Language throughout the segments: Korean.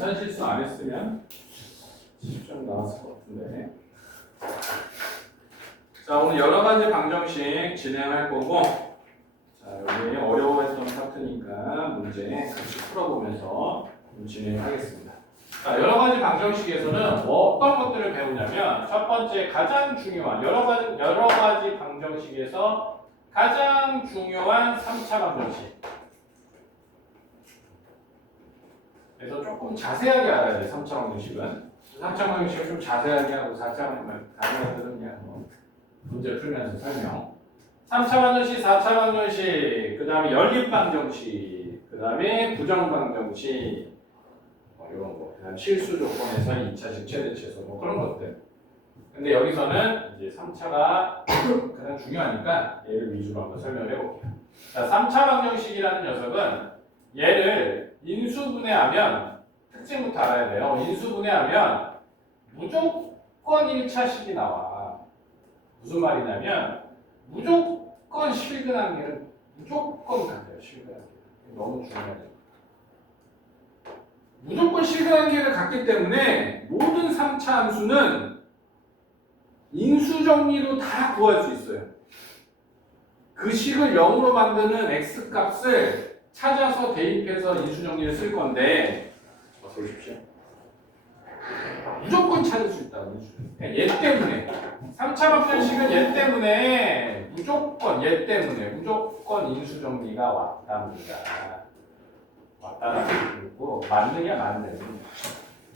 계산 실수 안 했으면 10점 나왔을 것 같은데. 자, 오늘 여러 가지 방정식 진행할 거고, 자, 여기 어려워했던 파트니까 문제 같이 풀어보면서 진행하겠습니다. 자, 여러 가지 방정식에서는 어떤 것들을 배우냐면, 첫 번째 가장 중요한 여러 가지 방정식에서 가장 중요한 3차 방정식. 그래서 조금 자세하게 알아야 돼. 3차 방정식은. 3차 방정식을 좀 자세하게 하고 4차 방정식은 그냥 문제 풀면서 설명. 3차 방정식, 4차 방정식, 그 다음에 연립 방정식, 그 다음에 부정 방정식, 이런 거. 그 다음 실수 조건에서 2차식 최대치에서 그런 것들. 근데 여기서는 이제 3차가 가장 중요하니까 얘를 위주로 한번 설명을 해볼게요. 자, 3차 방정식이라는 녀석은 얘를 인수분해하면 특징부터 알아야 돼요. 인수분해하면 무조건 1차식이 나와. 무슨 말이냐면 무조건 실근한계는 무조건 같아요. 실근한계. 너무 중요해요. 무조건 실근한계를 갖기 때문에 모든 3차 함수는 인수정리로 다 구할 수 있어요. 그 식을 0으로 만드는 x값을 찾아서 대입해서 인수정리를 쓸 건데 보십시오. 무조건 찾을 수 있다고 인수정리. 얘 때문에 3차 방정식은 얘 때문에 무조건 인수정리가 왔답니다. 왔다는 얘기고 만능이야 만능.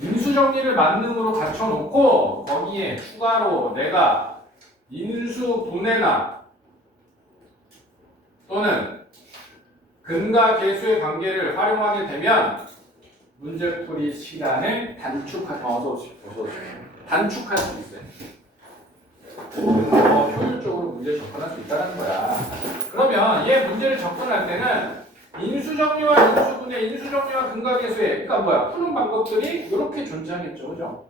인수정리를 만능으로 갖춰놓고 거기에 추가로 내가 인수분해나 또는 근과 계수의 관계를 활용하게 되면 문제풀이 시간을 단축할 수 있어요. 더 효율적으로 문제를 접근할 수 있다는 거야. 그러면 얘 문제를 접근할 때는 인수정리와 인수분해, 인수정리와 근과 계수의 그러니까 뭐야 푸는 방법들이 이렇게 존재하겠죠, 그죠?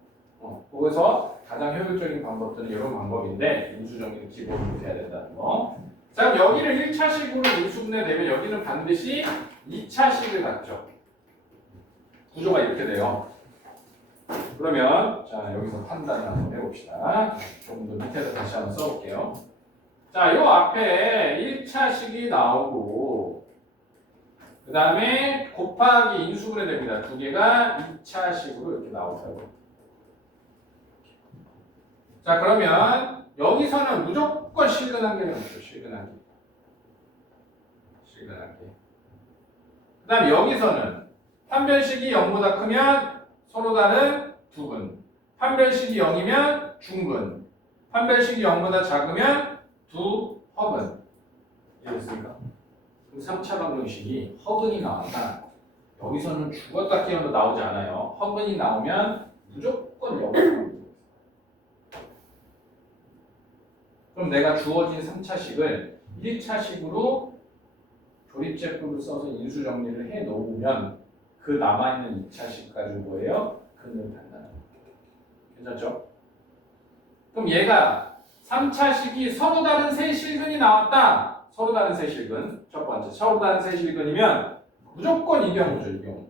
거기서 가장 효율적인 방법들은 이런 방법인데 인수정리를 기본으로 해야 된다는 거. 자, 여기를 1차식으로 인수분해되면 여기는 반드시 2차식을 갖죠. 구조가 이렇게 돼요. 그러면 자 여기서 판단을 한번 해봅시다. 조금 더 밑에서 다시 한번 써볼게요. 자, 요 앞에 1차식이 나오고 그 다음에 곱하기 인수분해 됩니다. 두 개가 2차식으로 이렇게 나오더라고요. 자, 그러면 여기서는 무조건 실근한계는 없죠. 실근한계. 그 다음에 여기서는 판별식이 0보다 크면 서로 다른 두근, 판별식이 0이면 중근, 판별식이 0보다 작으면 두허근. 이해됐습니까? 그럼 3차 방정식이 허근이 나왔다. 여기서는 죽었다 깨어도 나오지 않아요. 허근이 나오면 무조건 0. 그럼 내가 주어진 3차식을 1차식으로 조립제법을 써서 인수정리를 해 놓으면 그 남아있는 2차식 가지고 뭐예요? 근을 판단합니다. 괜찮죠? 그럼 얘가 3차식이 서로 다른 세 실근이 나왔다. 서로 다른 세 실근. 첫 번째. 서로 다른 세 실근이면 무조건 이 경우죠. 이 경우.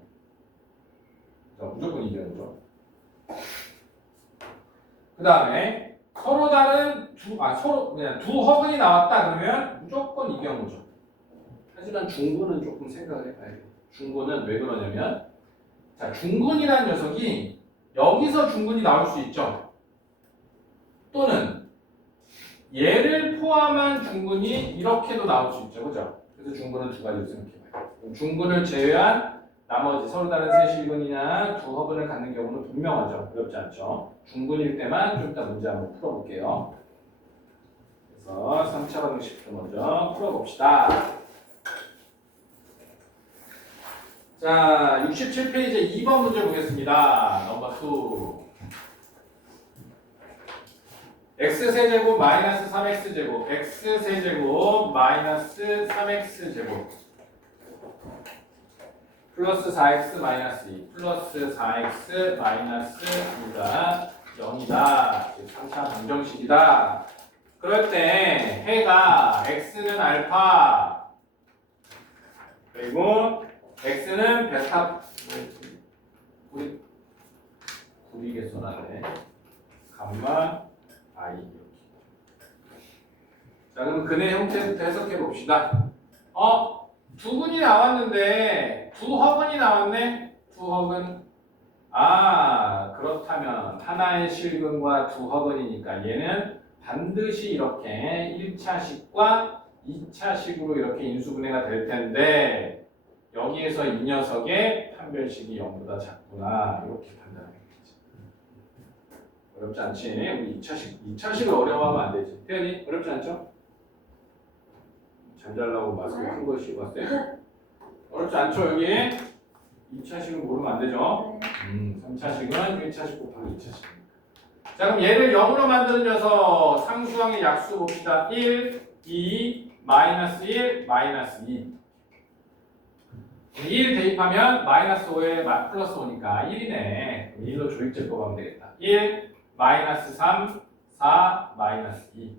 무조건 이 경우죠. 그 다음에 서로 다른 두 허근이 나왔다. 그러면 무조건 이 경우죠. 하지만 중근은 조금 생각을 해봐야 돼요. 중근은 왜 그러냐면 자, 중근이라는 녀석이 여기서 중근이 나올 수 있죠. 또는 얘를 포함한 중근이 이렇게도 나올 수 있죠. 그죠? 그래서 중근은 두 가지로 생각해봐요. 중근을 제외한 나머지 서로 다른 세 실근이나 두 허근을 갖는 경우는 분명하죠. 어렵지 않죠. 중근일 때만 좀 이따 문제 한번 풀어볼게요. 그래서 3차 방정식부터 먼저 풀어봅시다. 자, 67페이지 2번 문제 보겠습니다. 넘버 2. x세제곱 마이너스 3x제곱 x세제곱 마이너스 3x제곱 플러스 4x 마이너스 2 플러스 4x 마이너스 2가 0이다. 3차 방정식이다. 그럴 때 해가 x는 알파 그리고 x는 베타 우리 봅시다. 두 분이 나왔는데 두 허근이 나왔네. 두 허근. 그렇다면 하나의 실근과 두 허근이니까 얘는 반드시 이렇게 1차식과 2차식으로 이렇게 인수분해가 될 텐데 여기에서 이 녀석의 판별식이 0보다 작구나 이렇게 판단하겠지. 어렵지 않지? 우리 2차식을 어려워하면 안 되지. 태연이 어렵지 않죠? 잠잘라고 마스크 큰 거 씌고 왔어요? 어렵지 않죠 여기? 2차식을 모르면 안 되죠? 3차식은 1차식 곱하기 2차식. 자 그럼 얘를 0으로 만드는 녀석 상수항의 약수 봅시다. 1, 2, 마이너스 1, 마이너스 2. 1 대입하면 마이너스 5에 플러스 5니까 1이네. 1로 조립제법 하면 되겠다. 1, 마이너스 3, 4, 마이너스 2.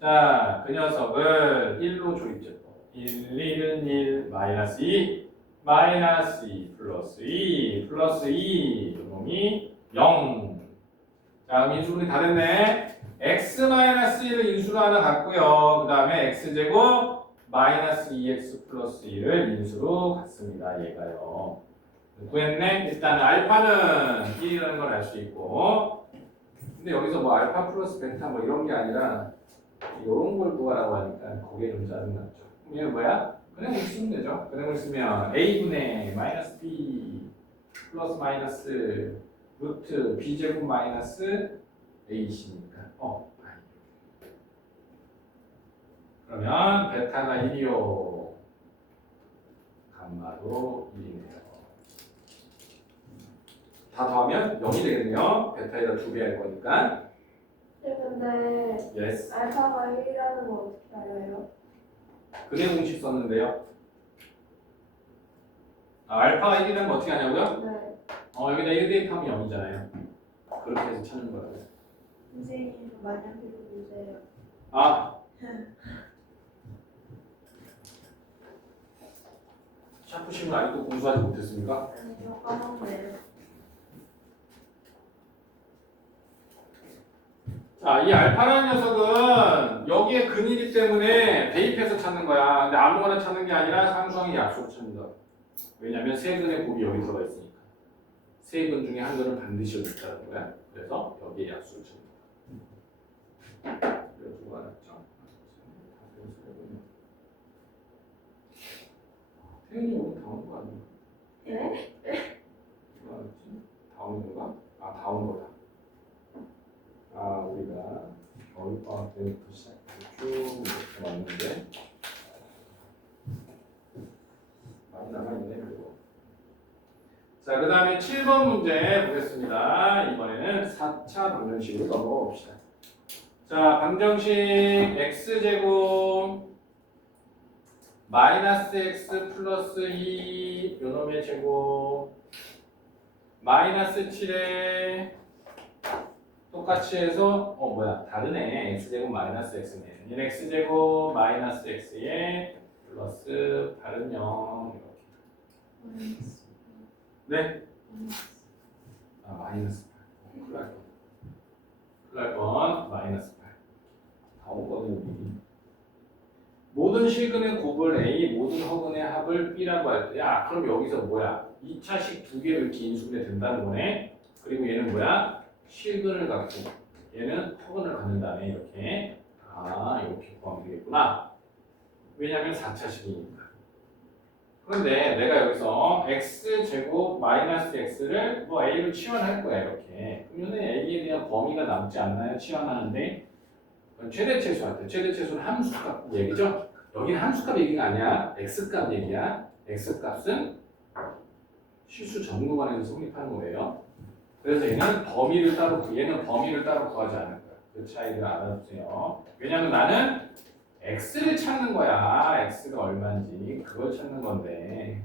자, 그 녀석을 1로 조립제법. 1, 1은 1, 마이너스 2, 마이너스 2, 플러스 2, 플러스 2. 이놈이 0. 자, 그럼 인수분해 다 됐네. x-1을 인수로 하나 갖고요. 그 다음에 x제곱 마이너스 2x 플러스 1을 인수로 갖습니다. 얘가요. 구했네? 일단 알파는 1이라는 걸 알 수 있고 근데 여기서 뭐 알파 플러스 베타 뭐 이런 게 아니라 이런 걸 구하라고 하니까 거기에 좀 짜증났죠. 얘는 뭐야? 그냥 쓰면 되죠. 그냥 쓰면 a분의 마이너스 b 플러스 마이너스 루트 b제곱 마이너스 ac니까 그러면 베타가 1이요. 감마도 1이네요. 다 더하면 0이 되겠네요. 베타에다 2배 할 거니까. 네, 근데 Yes. 알파가 1이라는 거 어떻게 알아요? 근해 공식 썼는데요. 알파가 1이라는 거 어떻게 하냐고요? 네. 여기다 1 대입하면 0이잖아요. 그렇게 해서 찾는 거라고요. 선생님 좀 많이 해주세요. 샤프심을 아직도 공부하지 못했습니까? 아니요, 까먹네요. 자, 이 알파라는 녀석은 여기에 근이기 때문에 대입해서 찾는 거야. 근데 아무거나 찾는 게 아니라 상수항의 약수로 찾는다. 왜냐면 세 근의 곱이 여기 들어가 있으니까. 세 근 중에 한 근은 반드시 여기 있다는 거야. 그래서 여기에 약수를 찾는다. 그래가지고 알았죠? 태연이 오늘 다 온 거 아니야? 네? 누가 알았지? 다 온 건가? 다 온 거다. 우리가 겨울방학 때부터 시작해서 쭉 이렇게 왔는데 많이 남아있네 그리고. 자, 그 다음에 7번 문제 보겠습니다. 이번에는 4차 방정식으로 넘어가 봅시다. 자, 방정식 x제곱 마이너스 x 플러스 2 요놈의 제곱 마이너스 7에 똑같이 해서 다르네. x제곱 마이너스 x네. 얘는 x제곱 마이너스 x에 플러스 다른 0 이렇게. 네? 마이너스 8. 큰일 날 뻔. 마이너스 8. 다 온 거는 우리. 모든 실근의 곱을 A, 모든 허근의 합을 B라고 할 때, 그럼 여기서 뭐야? 2차식 두 개를 이렇게 인수분해 된다는 거네. 그리고 얘는 뭐야? 실근을 갖고 얘는 허근을 갖는다네. 이렇게. 이렇게 구하면 되겠구나. 왜냐면 4차식이니까. 그런데 내가 여기서 x제곱 마이너스 x를 a로 치환할 거야. 이렇게. 그러면 a에 대한 범위가 남지 않나요? 치환하는데 최대최소할 때 최대최소는 함수값 얘기죠? 여기는 함수값 얘기가 아니야. x값 얘기야. x값은 실수 전구간에서 성립하는 거예요. 그래서 얘는 범위를 따로 구하지 않을 거야. 그 차이를 알아주세요. 왜냐면 나는 x를 찾는 거야. x가 얼마인지 그걸 찾는 건데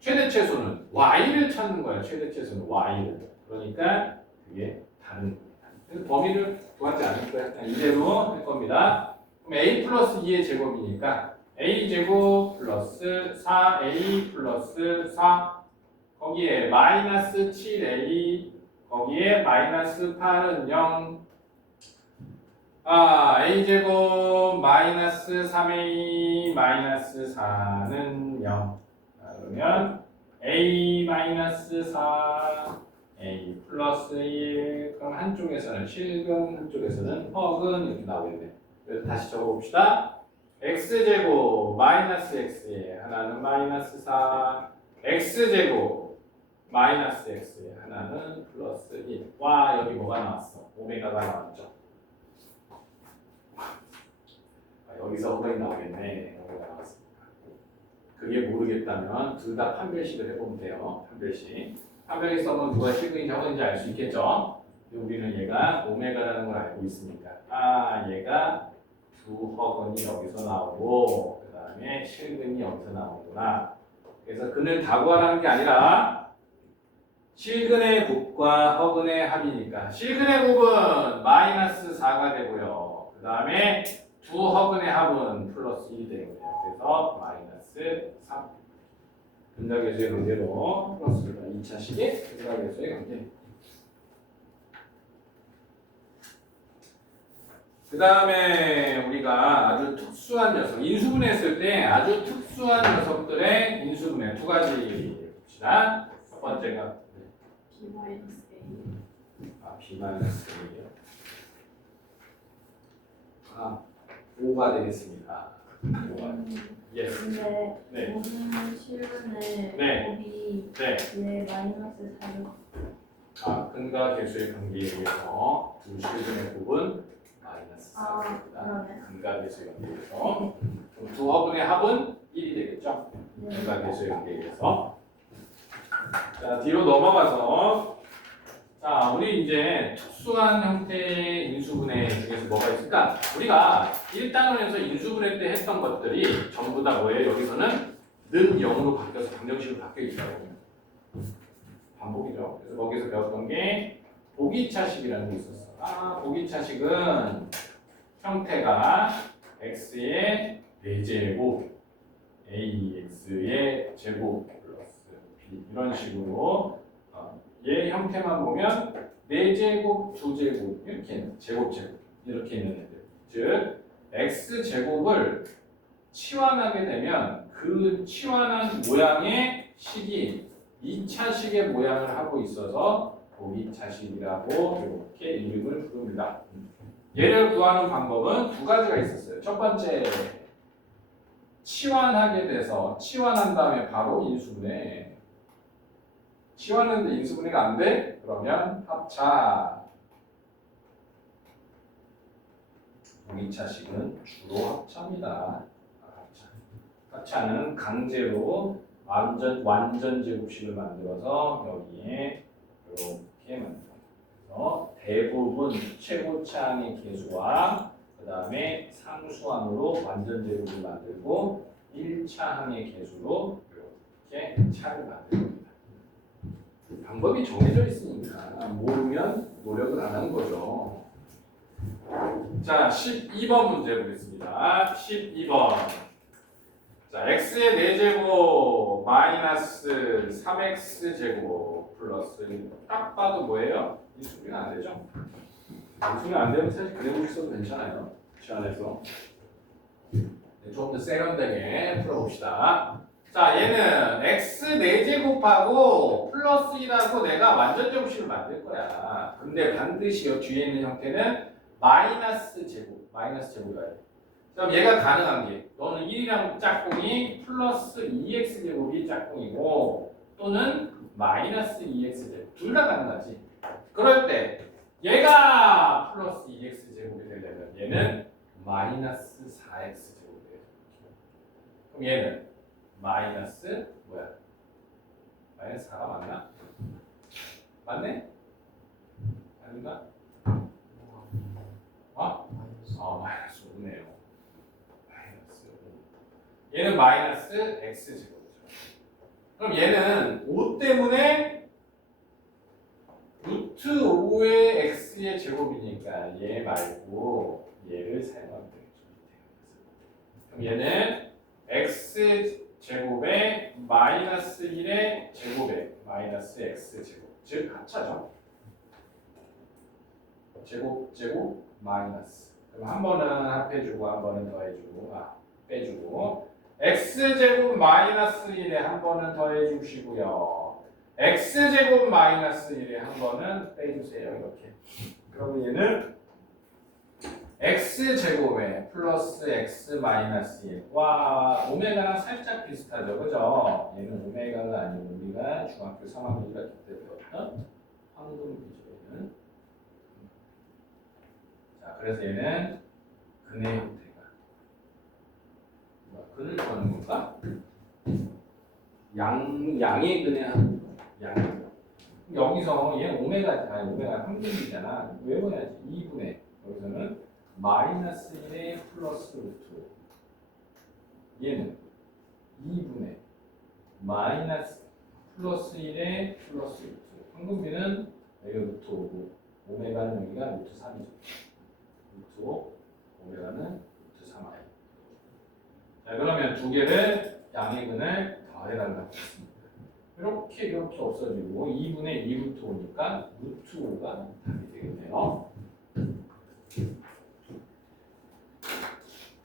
최대최소는 y를 찾는 거야. 최대최소는 y를. 그러니까 그게 다른 겁니다. 그래서 범위를 구하지 않을 거야. 그냥 이대로 할 겁니다. 그럼 a 플러스 2의 제곱이니까 a 제곱 플러스 4a 플러스 4 거기에 마이너스 7a 거기에 마이너스 8은 0 a제곱 마이너스 3a 마이너스 4는 0. 그러면 a 마이너스 4 a 플러스 1. 그럼 한쪽에서는 실근, 한쪽에서는 허근 이렇게 나오겠네. 그래서 다시 적어봅시다. x제곱 마이너스 x에 하나는 마이너스 4 x제곱 마이너스 x에 하나는 플러스 1. 와, 여기 뭐가 나왔어? 오메가가 나왔죠. 여기서 허근이 나오겠네. 오메가 나왔습니다. 그게 모르겠다면 둘 다 판별식을 해보면 돼요. 판별식 써면 누가 실근인지 허근인지 알 수 있겠죠. 우리는 얘가 오메가라는 걸 알고 있으니까 얘가 두 허근이 여기서 나오고 그 다음에 실근이 여기서 나오구나. 그래서 근을 다 구하라는 게 아니라 실근의 곱과 허근의 합이니까 실근의 곱은 마이너스 4가 되고요. 그 다음에 두 허근의 합은 플러스 1이 되고요. 그래서 마이너스 3. 근각계수의 관계로 플러스가 2차식의 근각계수의 관계. 그 다음에 우리가 아주 특수한 녀석, 인수분해 했을 때 아주 특수한 녀석들의 인수분해 두 가지 봅시다. 첫 번째가 B 마이너스 A. B-A요. 5가 되겠습니다. 5가. 예스. 근데 네. 모든 실근의 네. 곱이 네. 얘 마이너스 4로. 근과 계수의 관계에 의해서 두 실근의 곱은 마이너스 4입니다. 그러네. 근과 계수의 관계에 의해서 두 허근의 합은 1이 되겠죠. 네. 근과 계수의 관계에 의해서. 자, 뒤로 넘어가서 자, 우리 이제 특수한 형태의 인수분해 중에서 뭐가 있을까? 우리가 1단원에서 인수분해 때 했던 것들이 전부 다 뭐예요? 여기서는 는 0으로 바뀌어서 방정식으로 바뀌어 있다고. 반복이죠. 그래서 거기서 배웠던 게 보기차식이라는 게 있었어. 보기차식은 형태가 x의 4제곱, ax의 제곱 플러스 b 이런 식으로 얘 형태만 보면 4제곱, 2제곱 이렇게 있는 제곱 이렇게 있는 애들. 즉 x제곱을 치환하게 되면 그 치환한 모양의 식이 2차식의 모양을 하고 있어서 보기차식이라고 이렇게 이름을 부릅니다. 얘를 구하는 방법은 두 가지가 있었어요. 첫 번째, 치환하게 돼서 치환한 다음에 바로 인수분해. 치환했는데 인수분해가 안 돼? 그러면 합차. 보기차식은 주로 합차입니다. 합차는 강제로 완전 제곱식을 만들어서 여기에 이렇게 만들어서 대부분 최고차항의 계수와 그 다음에 상수항으로 완전 제곱을 만들고 1차항의 계수로 이렇게 차를 만듭니다. 방법이 정해져 있으니까 모르면 노력을 안 하는 거죠. 자, 12번 문제 보겠습니다. 12번. 자, x의 4제곱 마이너스 3x제곱 플러스 1. 딱 봐도 뭐예요? 인수분해가 안 되죠? 인수분해 안 되면 사실 그래보기 써도 괜찮아요. 시간에서. 네, 조금 더 세련되게 풀어봅시다. 자, 얘는 x 4제곱하고 플러스 1하고 내가 완전 제곱식을 만들 거야. 근데 반드시 요 뒤에 있는 형태는 마이너스 제곱이어야 돼. 그럼 얘가 가능한 게 너는 1이랑 짝꿍이 플러스 2x제곱이 짝꿍이고 또는 마이너스 2x제곱 둘 다 가능하지. 그럴 때 얘가 플러스 2x제곱이 되려면 얘는 마이너스 4x제곱이 돼요. 그럼 얘는 마이너스 뭐야? 마이너스 4가 맞나? 맞네? 아닌가? 마이너스 5네요. 마이너스 5. 얘는 마이너스 x제곱이죠. 그럼 얘는 5 때문에 루트 5의 x의 제곱이니까 얘 말고 얘를 사용하면 되겠죠. 그럼 얘는 x 제곱에 마이너스 1의 제곱에 마이너스 x 제곱 즉 합차죠. 제곱 마이너스 그럼 한 번은 합해주고 한 번은 더해주고 빼주고 x제곱 마이너스 1에 한 번은 더해주시고요. x제곱 마이너스 1에 한 번은 빼주세요. 이렇게. 그러면 얘는 x제곱에 플러스 x 마이너스 1. 와, 오메가랑 살짝 비슷하죠. 그죠? 얘는 오메가가 아니고 우리가 중학교 3학년 1학기 때 배웠던 황금비죠. 얘는. 자, 그래서 얘는 근의 형태가. 근을 구하는 건가? 양의 근의 양. 여기서 얘 오메가, 아니 오메가 황금이잖아. 외워야지. 2분의. 여기서는 마이너스 1에 플러스 루트. 얘는 2분의 마이너스 플러스 1에 플러스 루트. 황금비는 여기 루트 5고 오메가는 여기가 루트 3이죠. 루트 5, 오메가는 루트 3i. 자, 그러면 두 개를 양의 근을 더해달라고 했습니다. 이렇게 없어지고 2분의 2 루트 5니까 루트 5가 답이 되겠네요.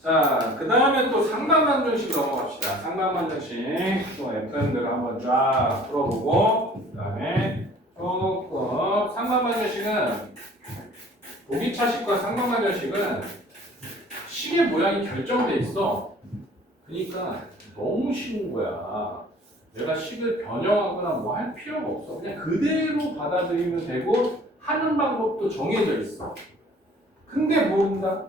자, 그 다음에 또 상반반전식 넘어갑시다. 상반반전식 또 FM들을 한번 쫙 풀어보고 그 다음에 조금 상반반전식은 보기차식과 상반반전식은 식의 모양이 결정돼 있어. 그러니까 너무 쉬운 거야. 내가 식을 변형하거나 뭐 할 필요가 없어. 그냥 그대로 받아들이면 되고 하는 방법도 정해져 있어. 근데 모른다?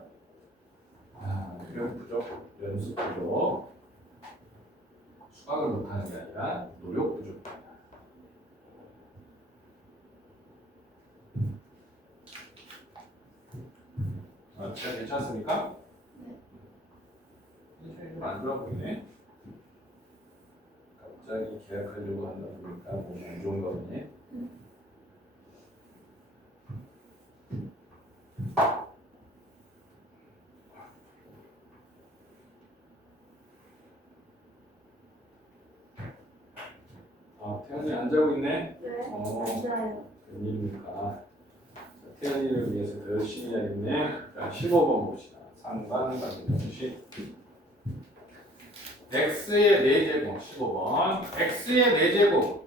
노력 부족, 연습 부족. 수학을 못하는 게 아니라 노력 부족이다. 진짜 괜찮습니까? 네. 좀 안 좋아 보이네. 갑자기 계약하려고 한다 보니까 몸이 안 좋은 거네. 태연이 안 자고 있네? 네. 맞아요. 웬일입니까? 태연이를 위해서 더 열심히 해야겠네. 자, 15번 봅시다. 상반반전식. x의 4제곱 15번. x의 4제곱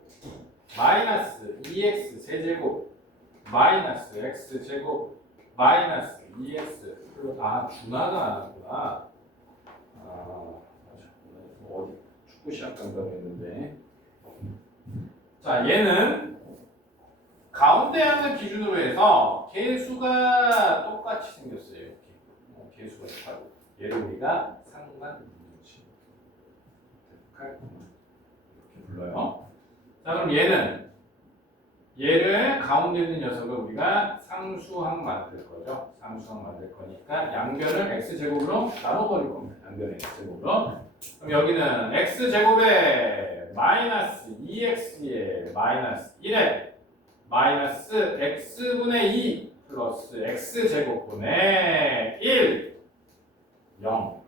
마이너스 2x 세제곱 마이너스 x제곱 마이너스 2x 준하가 나왔구나. 어디 축구 시합 간다고 했는데. 자, 얘는 가운데 항을 기준으로 해서 개수가 똑같이 생겼어요. 이렇게. 개수가 똑같고. 얘를 우리가 상반분식 이렇게 불러요. 자, 그럼 얘를 가운데 있는 녀석을 우리가 상수항 만들 거죠. 상수항 만들 거니까 양변을 x제곱으로 나눠버릴 겁니다. 양변을 x제곱으로. 그럼 여기는 x제곱에 마이너스 2x에 마이너스 1에 마이너스 x분의 2 플러스 x제곱분의 1 0.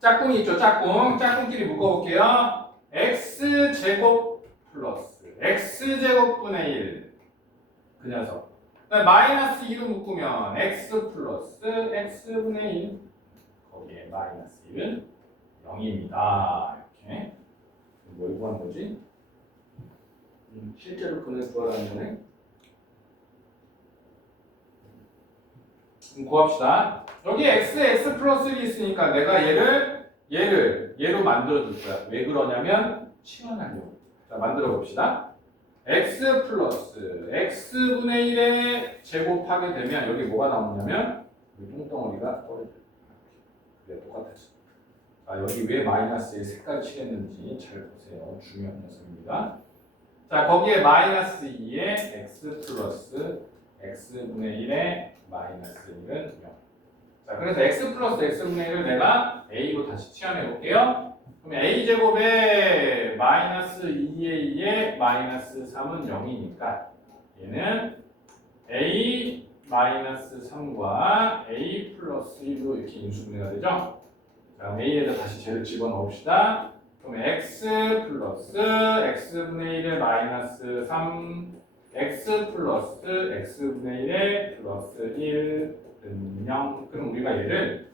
짝꿍이 있죠. 짝꿍끼리 묶어볼게요. x제곱 플러스 x제곱분의 1 그 녀석. 마이너스 2로 묶으면 x 플러스 x분의 1 거기에 마이너스 1은 0입니다. 이렇게. 뭘 구한 거지? 실제로 근을 구하라는 거네. 구합시다. 여기 x 플러스 1이 있으니까 내가 얘로 만들어 줄 거야. 왜 그러냐면 치환하려고. 자, 만들어 봅시다. x 플러스 x분의 1에 제곱하게 되면 여기 뭐가 나오냐면 이 똥덩어리가 떨어져요. 그래, 똑같았어. 자, 여기 왜 마이너스에 색깔 칠했는지 잘 보세요. 중요한 녀석입니다. 자, 거기에 마이너스 2에 x 플러스 x분의 1에 마이너스 1은 0. 자, 그래서 x 플러스 x분의 1을 내가 a로 다시 치환해 볼게요. 그럼 a제곱에 마이너스 2에 2에 마이너스 3은 0이니까 얘는 a 마이너스 3과 a 플러스 1로 이렇게 인수분해가 되죠. 자, a에다 다시 쟤를 집어넣읍시다. 그럼 x 플러스 x분의 1에 마이너스 3 x 플러스 x분의 1에 플러스 1 0. 그럼 우리가 얘를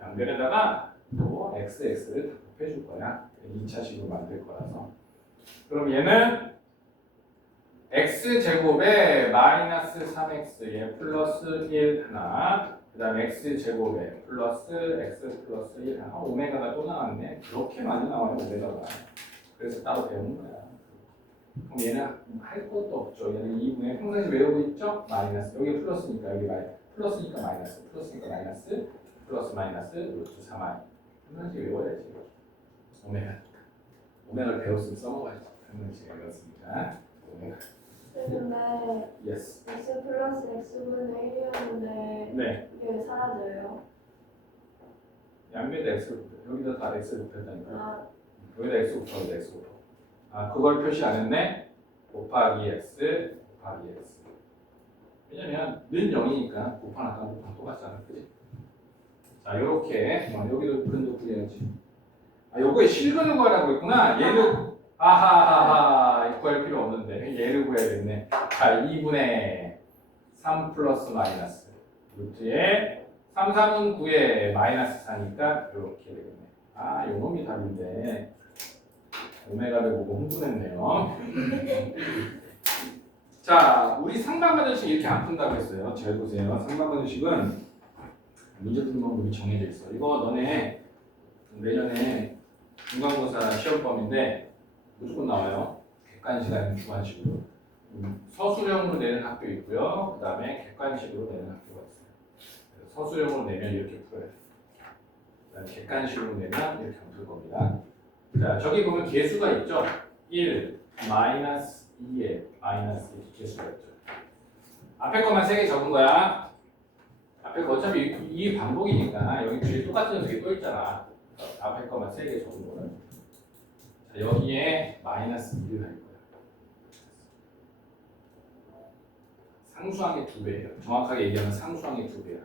양변에다가 또 xx를 다 곱해줄 거야. 2차식으로 만들 거라서. 그럼 얘는 x제곱에 마이너스 3x에 플러스 1 하나, 그 다음에 x제곱에 플러스 x 플러스 1 하나. 오메가가 또 나왔네. 그렇게 많이 나와요, 오메가가. 그래서 따로 배우는 거야. 그럼 얘는 할 것도 없죠. 얘는 2분의 평상시 외우고 있죠? 마이너스. 여기 플러스니까 여기 플러스니까 마이너스. 플러스니까 마이너스. 플러스 마이너스 루트 3i. 평상시 외워야지. 오메가를 배웠으면 써먹어야지. 평상시 외웠으니까. 오메가. 근데 Yes. x 플러스 x분의 1이었는데 네. 이게 왜 사라져요? 양변에다 x를 붙여. 여기다 다 x를 붙였다니까. 아, 여기다 x 붙여. 여기다 x 붙여. 아, 그걸 표시 안 했네? 곱하기 x, 곱하기 x. 왜냐면 는 0이니까 곱하나 곱하나 똑같잖아, 그지? 자, 요렇게 여기도 근도 구해야지. 아, 요거에 실근을 구하라고 했구나. 얘를 아하하하 구할 필요 없는데 얘를 구해야겠네. 자, 2분의 3 플러스 마이너스 루트에 3, 3은 9에 마이너스 4니까 요렇게 되겠네. 아, 요 놈이 답인데 오메가를 보고 흥분했네요. 자, 우리 상반반정식 이렇게 안 푼다고 했어요. 잘 보세요. 상반반정식은 문제 푸는 방법이 정해져 있어. 이거 너네 내년에 중간고사 시험범인데 무조건 나와요. 객관식 아니면 주관식으로. 서술형으로 내는 학교 있고요. 그 다음에 객관식으로 내는 학교가 있어요. 그래서 서술형으로 내면 이렇게 풀어야 돼요. 그 다음에 객관식으로 내면 이렇게 안 풀 겁니다. 자, 저기 보면 개수가 있죠? 1, 마이너스 2에 마이너스 이렇게 개수가 있죠. 앞에 것만 3개 적은 거야. 앞에 거 어차피 이 반복이니까 여기 뒤에 똑같은 녀석이 또 있잖아. 앞에 것만 3개 적은 거는. 자, 여기에 마이너스 2를 할 거야. 상수항의 2배예요. 정확하게 얘기하면 상수항의 2배야.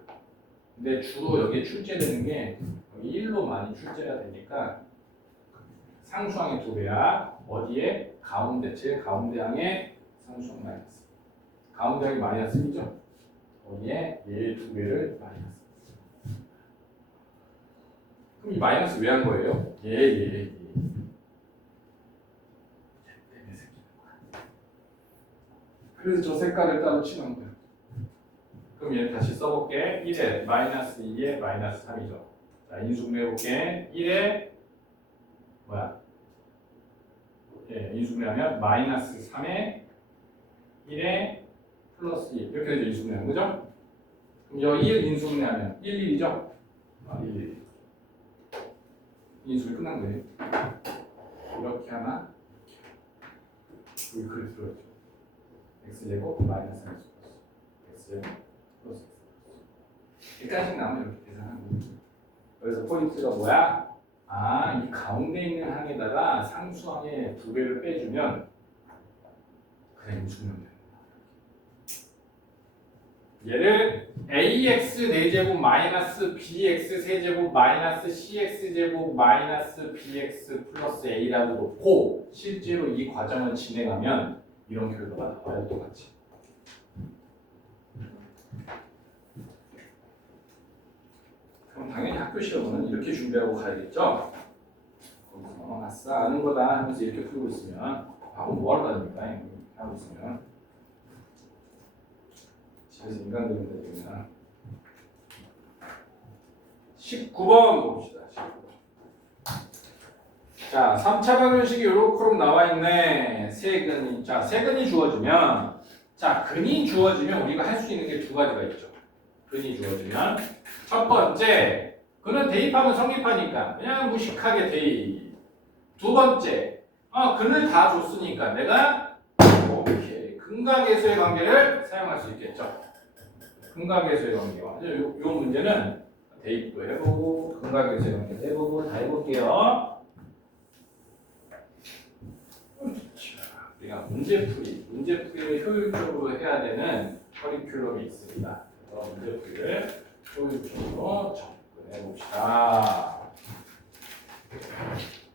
근데 주로 여기에 출제되는 게 여기 1로 많이 출제가 되니까 상수항의 2배야. 어디에? 가운데, 제일 가운데 항에 상수항 마이너스. 가운데 항이 마이너스 1이죠? 거기에 얘 2배를 마이너스. 그럼 이 마이너스 왜 한 거예요? 얘 때문에 생기는 거야. 그래서 저 색깔을 따로 칠한 거야. 그럼 얘 다시 써볼게. 1에 마이너스 2에 마이너스 3이죠. 자, 인수분해 해볼게. 1에 뭐야? 예, 인수분해하면 마이너스 3에 1에 플러스 2 이렇게 되죠. 인수분해하면 그죠? 그럼 여기 1 인수분해하면 1, 1이죠? 아, 1, 1. 인수분해 끝난 거예요. 이렇게 하나 여기 그래프 들어있죠. x제곱 마이너스 x x제곱 플러스 x 여기까지 나오면 이렇게 계산하는 거죠. 그래서 포인트가 뭐야? 아, 이 가운데 있는 항에다가 상수항의 2배를 빼주면 그냥 인수분해하면 되는 거야. 얘를 ax 4제곱 마이너스 bx 세제곱 마이너스 cx제곱 마이너스 bx 플러스 a라고 놓고 실제로 이 과정을 진행하면 이런 결과가 나와요. 똑같이. 그럼 당연히 학교 시험은 이렇게 준비하고 가야겠죠? 거기서 아싸 아는 거다 하면서 이렇게 풀고 있으면 하고 뭐하러 다닙니까? 이렇게 하고 있으면 집에서 인간들인데 그냥 19번 봅시다. 19번. 자, 3차 방정식이 요렇게 나와 있네. 세근이. 자, 세근이 주어지면 자, 근이 주어지면 우리가 할 수 있는 게 두 가지가 있죠. 근이 주어지면 첫 번째, 근은 대입하면 성립하니까 그냥 무식하게 대입. 두 번째, 근을 다 줬으니까 내가 오케이. 근과 계수의 관계를 사용할 수 있겠죠. 근과 계수의 관계와 요 문제는 대입도 해보고 근과 계수의 관계도 해보고 다 해볼게요. 우리가 문제풀이를 효율적으로 해야 되는 커리큘럼이 있습니다. 그래서 문제풀이를 효율적으로 접근해 봅시다.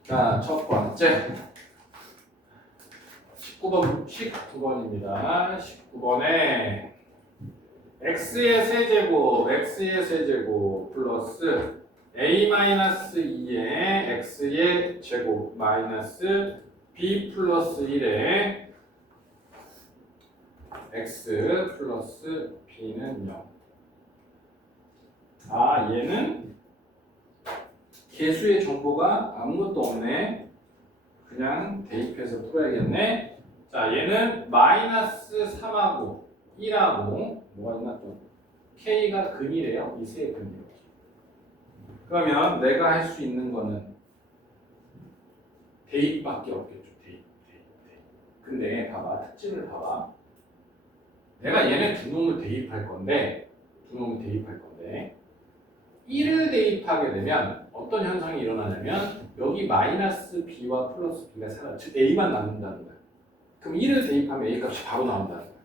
자, 첫 번째 19번입니다. 19번에 x의 세제곱 플러스 a-2의 x의 제곱 마이너스 b 플러스 1의 x 플러스 b는 0. 아, 얘는 개수의 정보가 아무것도 없네. 그냥 대입해서 풀어야겠네. 자, 얘는 마이너스 3하고 1하고 뭐가 있나 또 k가 근이래요. 이 세 근이요. 그러면 내가 할 수 있는 거는 대입밖에 없겠죠. 대입. 근데 봐봐, 특징을 봐봐. 내가 얘네 두 놈을 대입할 건데 1을 대입하게 되면 어떤 현상이 일어나냐면 여기 마이너스 b와 플러스 b가 사라져. 즉 a만 남는다는 거야. 그럼 1을 대입하면 a 값이 바로 나온다는 거야.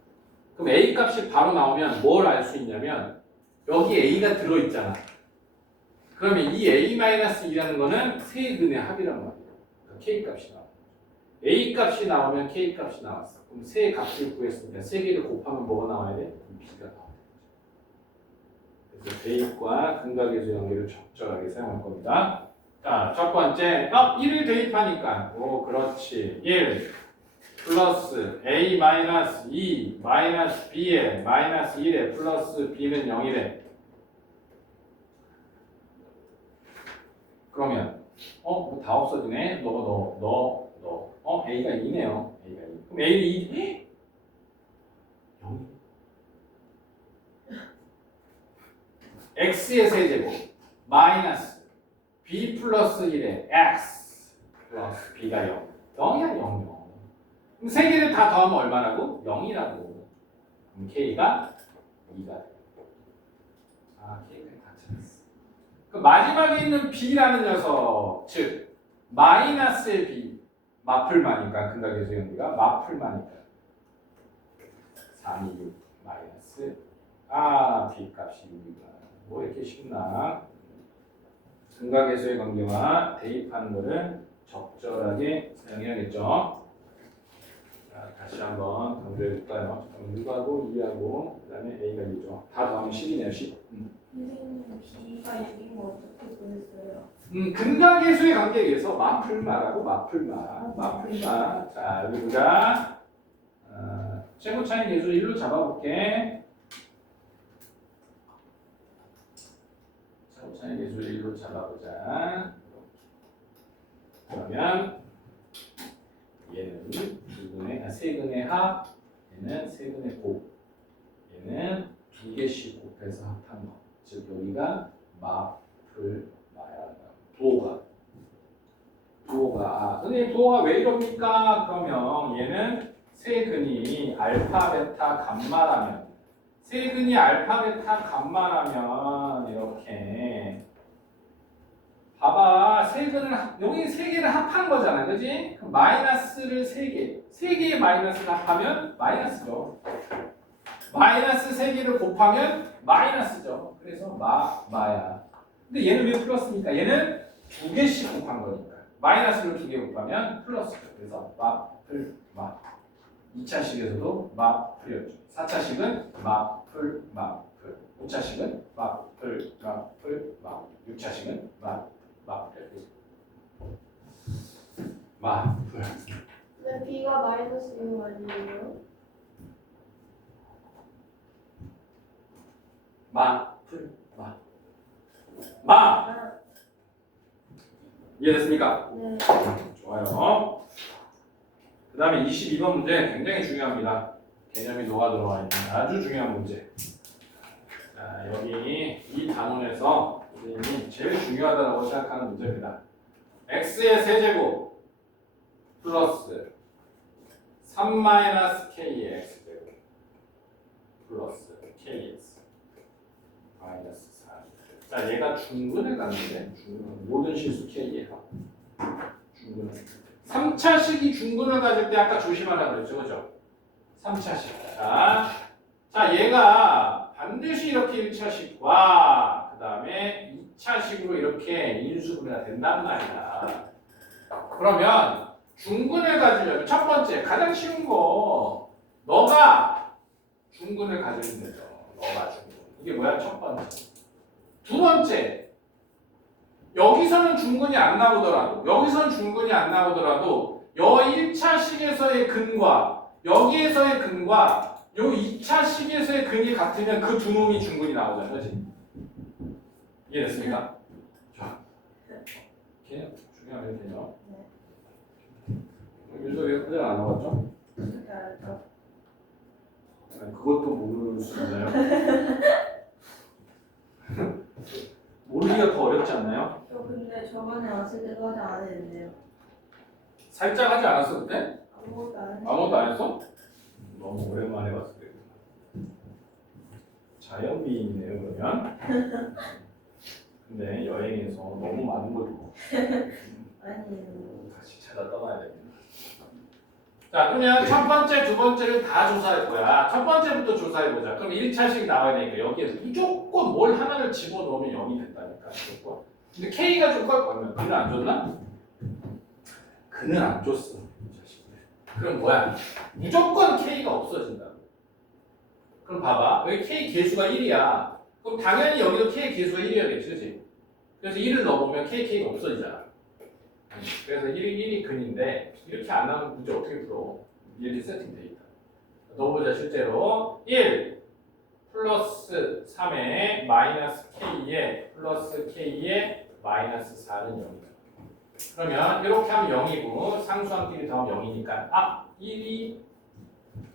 그럼 a 값이 바로 나오면 뭘 알 수 있냐면 여기 a가 들어있잖아. 그러면 이 a-2라는 거는 세 근의 합이란 말이에요. 그러니까 k 값이 나와. a 값이 나오면 k 값이 나왔어. 그럼 세 값을 구했으니까 세 개를 곱하면 뭐가 나와야 돼? b가 나와야 돼. 그래서 대입과 근각계수 관계를 적절하게 사용할 겁니다. 자, 첫 번째, 1을 대입하니까, 오, 그렇지. 1 플러스 a 마이너스 2 마이너스 b에 마이너스 1에 플러스 b는 0이래. 그러면 뭐다 없어지네. a가 2네요. a가 2. 그럼 a는 2. 0. x의 세제곱 마이너스 b 플러스 1에 x 플러스 b가 0. 0이야 0. 그럼 세 개를 다 더하면 얼마라고? 0이라고. 그럼 k가 2가 돼. k가 다 찾았어. 그 마지막에 있는 b라는 ญ녀석, 즉 마이너스의 b, 마풀마니까 근각계수 연비가 마풀마니까 3, 2, 6 마이너스 b 값이 6이구나. 뭐 이렇게 쉽나? 근각계수의 관계와 대입하는 것을 적절하게 사용해야겠죠. 자, 다시 한번 강조해볼까요? 6하고 2하고 그 다음에 a가 2죠. 다 더하면 10이네요. 10. 선생님 B가 6인 거 어떻게 구했어요? 근각계수의 관계에 의해서 마풀마라고 마풀마. 자, 여기 보자. 최고차이 계수 1로 잡아볼게. 최고차이 계수 1로 잡아보자. 그러면 얘는 세 근의 합, 얘는 세 근의 곱, 얘는 두 개씩 곱해서 합한 거. 즉 여기가 마풀마야. 부호가 선생님 부호가 왜 이럽니까? 그러면 얘는 세 근이 알파, 베타, 감마라면 세 근이 알파, 베타, 감마라면 이렇게 봐봐. 세 근을 여기 세 개를 합한 거잖아, 그지? 그럼 마이너스를 세 개의 마이너스를 합하면 마이너스죠. 마이너스 세 개를 곱하면 마이너스죠. 그래서 마야. 근데 얘는 왜 플러스입니까? 얘는 두 개씩 곱한 거니까. 마이너스를 두 개 곱하면 플러스죠. 그래서 마풀마. 2차식에서도 마풀이었죠. 4차식은 마풀. 5차식은 마풀. 6차식은 마풀. 근데 B가 마이너스 6 아니에요? 이해됐습니까? 네. 좋아요. 그 다음에 22번 문제 굉장히 중요합니다. 개념이 녹아 들어와 있는 아주 중요한 문제. 자, 여기 이 단원에서 선생님이 제일 중요하다고 생각하는 문제입니다. x의 세제곱 플러스 3-k의 x제곱 플러스 kx 마이너스 4. 자, 얘가 중근을 갖는데 모든 실수 k의 합. 중근을. 3차식이 중근을 가질 때 아까 조심하라고 그랬죠, 그죠? 3차식. 자, 얘가 반드시 이렇게 1차식과 그 다음에 2차식으로 이렇게 인수분해가 된단 말이야. 그러면 중근을 가지려면 첫 번째 가장 쉬운 거 너가 중근을 가지면 되죠. 맞은 거. 이게 뭐야? 첫 번째. 두 번째. 여기서는 중근이 안 나오더라도 여기서는 중근이 안 나오더라도 여 1차 식에서의 근과 여기에서의 근과 요 2차 식에서의 근이 같으면 그 두 놈이 중근이 나오잖아. 그렇지? 이해됐습니까? 자. 개념 중요한 개념. 윤서 왜 그대로 안 나왔죠? 어떻게 알죠? 아니, 그것도 모를 수 있나요? 모르기가 더 어렵지 않나요? 저 근데 저번에 왔을 때 그거 안 했는데요. 살짝 하지 않았어 그때? 아무것도 안 했어요. 아무것도 안 했어? 너무 오랜만에 봤을 때. 자연미인이네요 그러면. 근데 여행에서 너무 많은 걸 보고 아니에요. 다시 찾아 떠나야 됩니다. 자 그러면 첫 번째, 두 번째를 다 조사할 거야. 첫 번째부터 조사해보자. 그럼 1차식 나와야 되니까 여기에 무조건 뭘 하나를 집어넣으면 0이 된다니까. 무조건. 근데 K가 줄 걸? 그러면 그는 안 줬나? 그는 안 줬어. 이 자식들. 그럼 뭐야? 무조건 K가 없어진다. 그럼 봐봐. 여기 K 개수가 1이야. 그럼 당연히 여기도 K 개수가 1이어야겠지, 그치? 그래서 1을 넣어보면 K가 없어지잖아. 그래서 1이 근인데 이렇게 안 나오면 문제 어떻게 풀어? 이렇게 세팅돼 있다. 넣어보자 실제로 1 플러스 3에 마이너스 K에 플러스 K에 마이너스 4는 0이다. 그러면 이렇게 하면 0이고 상수함끼리 더하면 0이니까 1이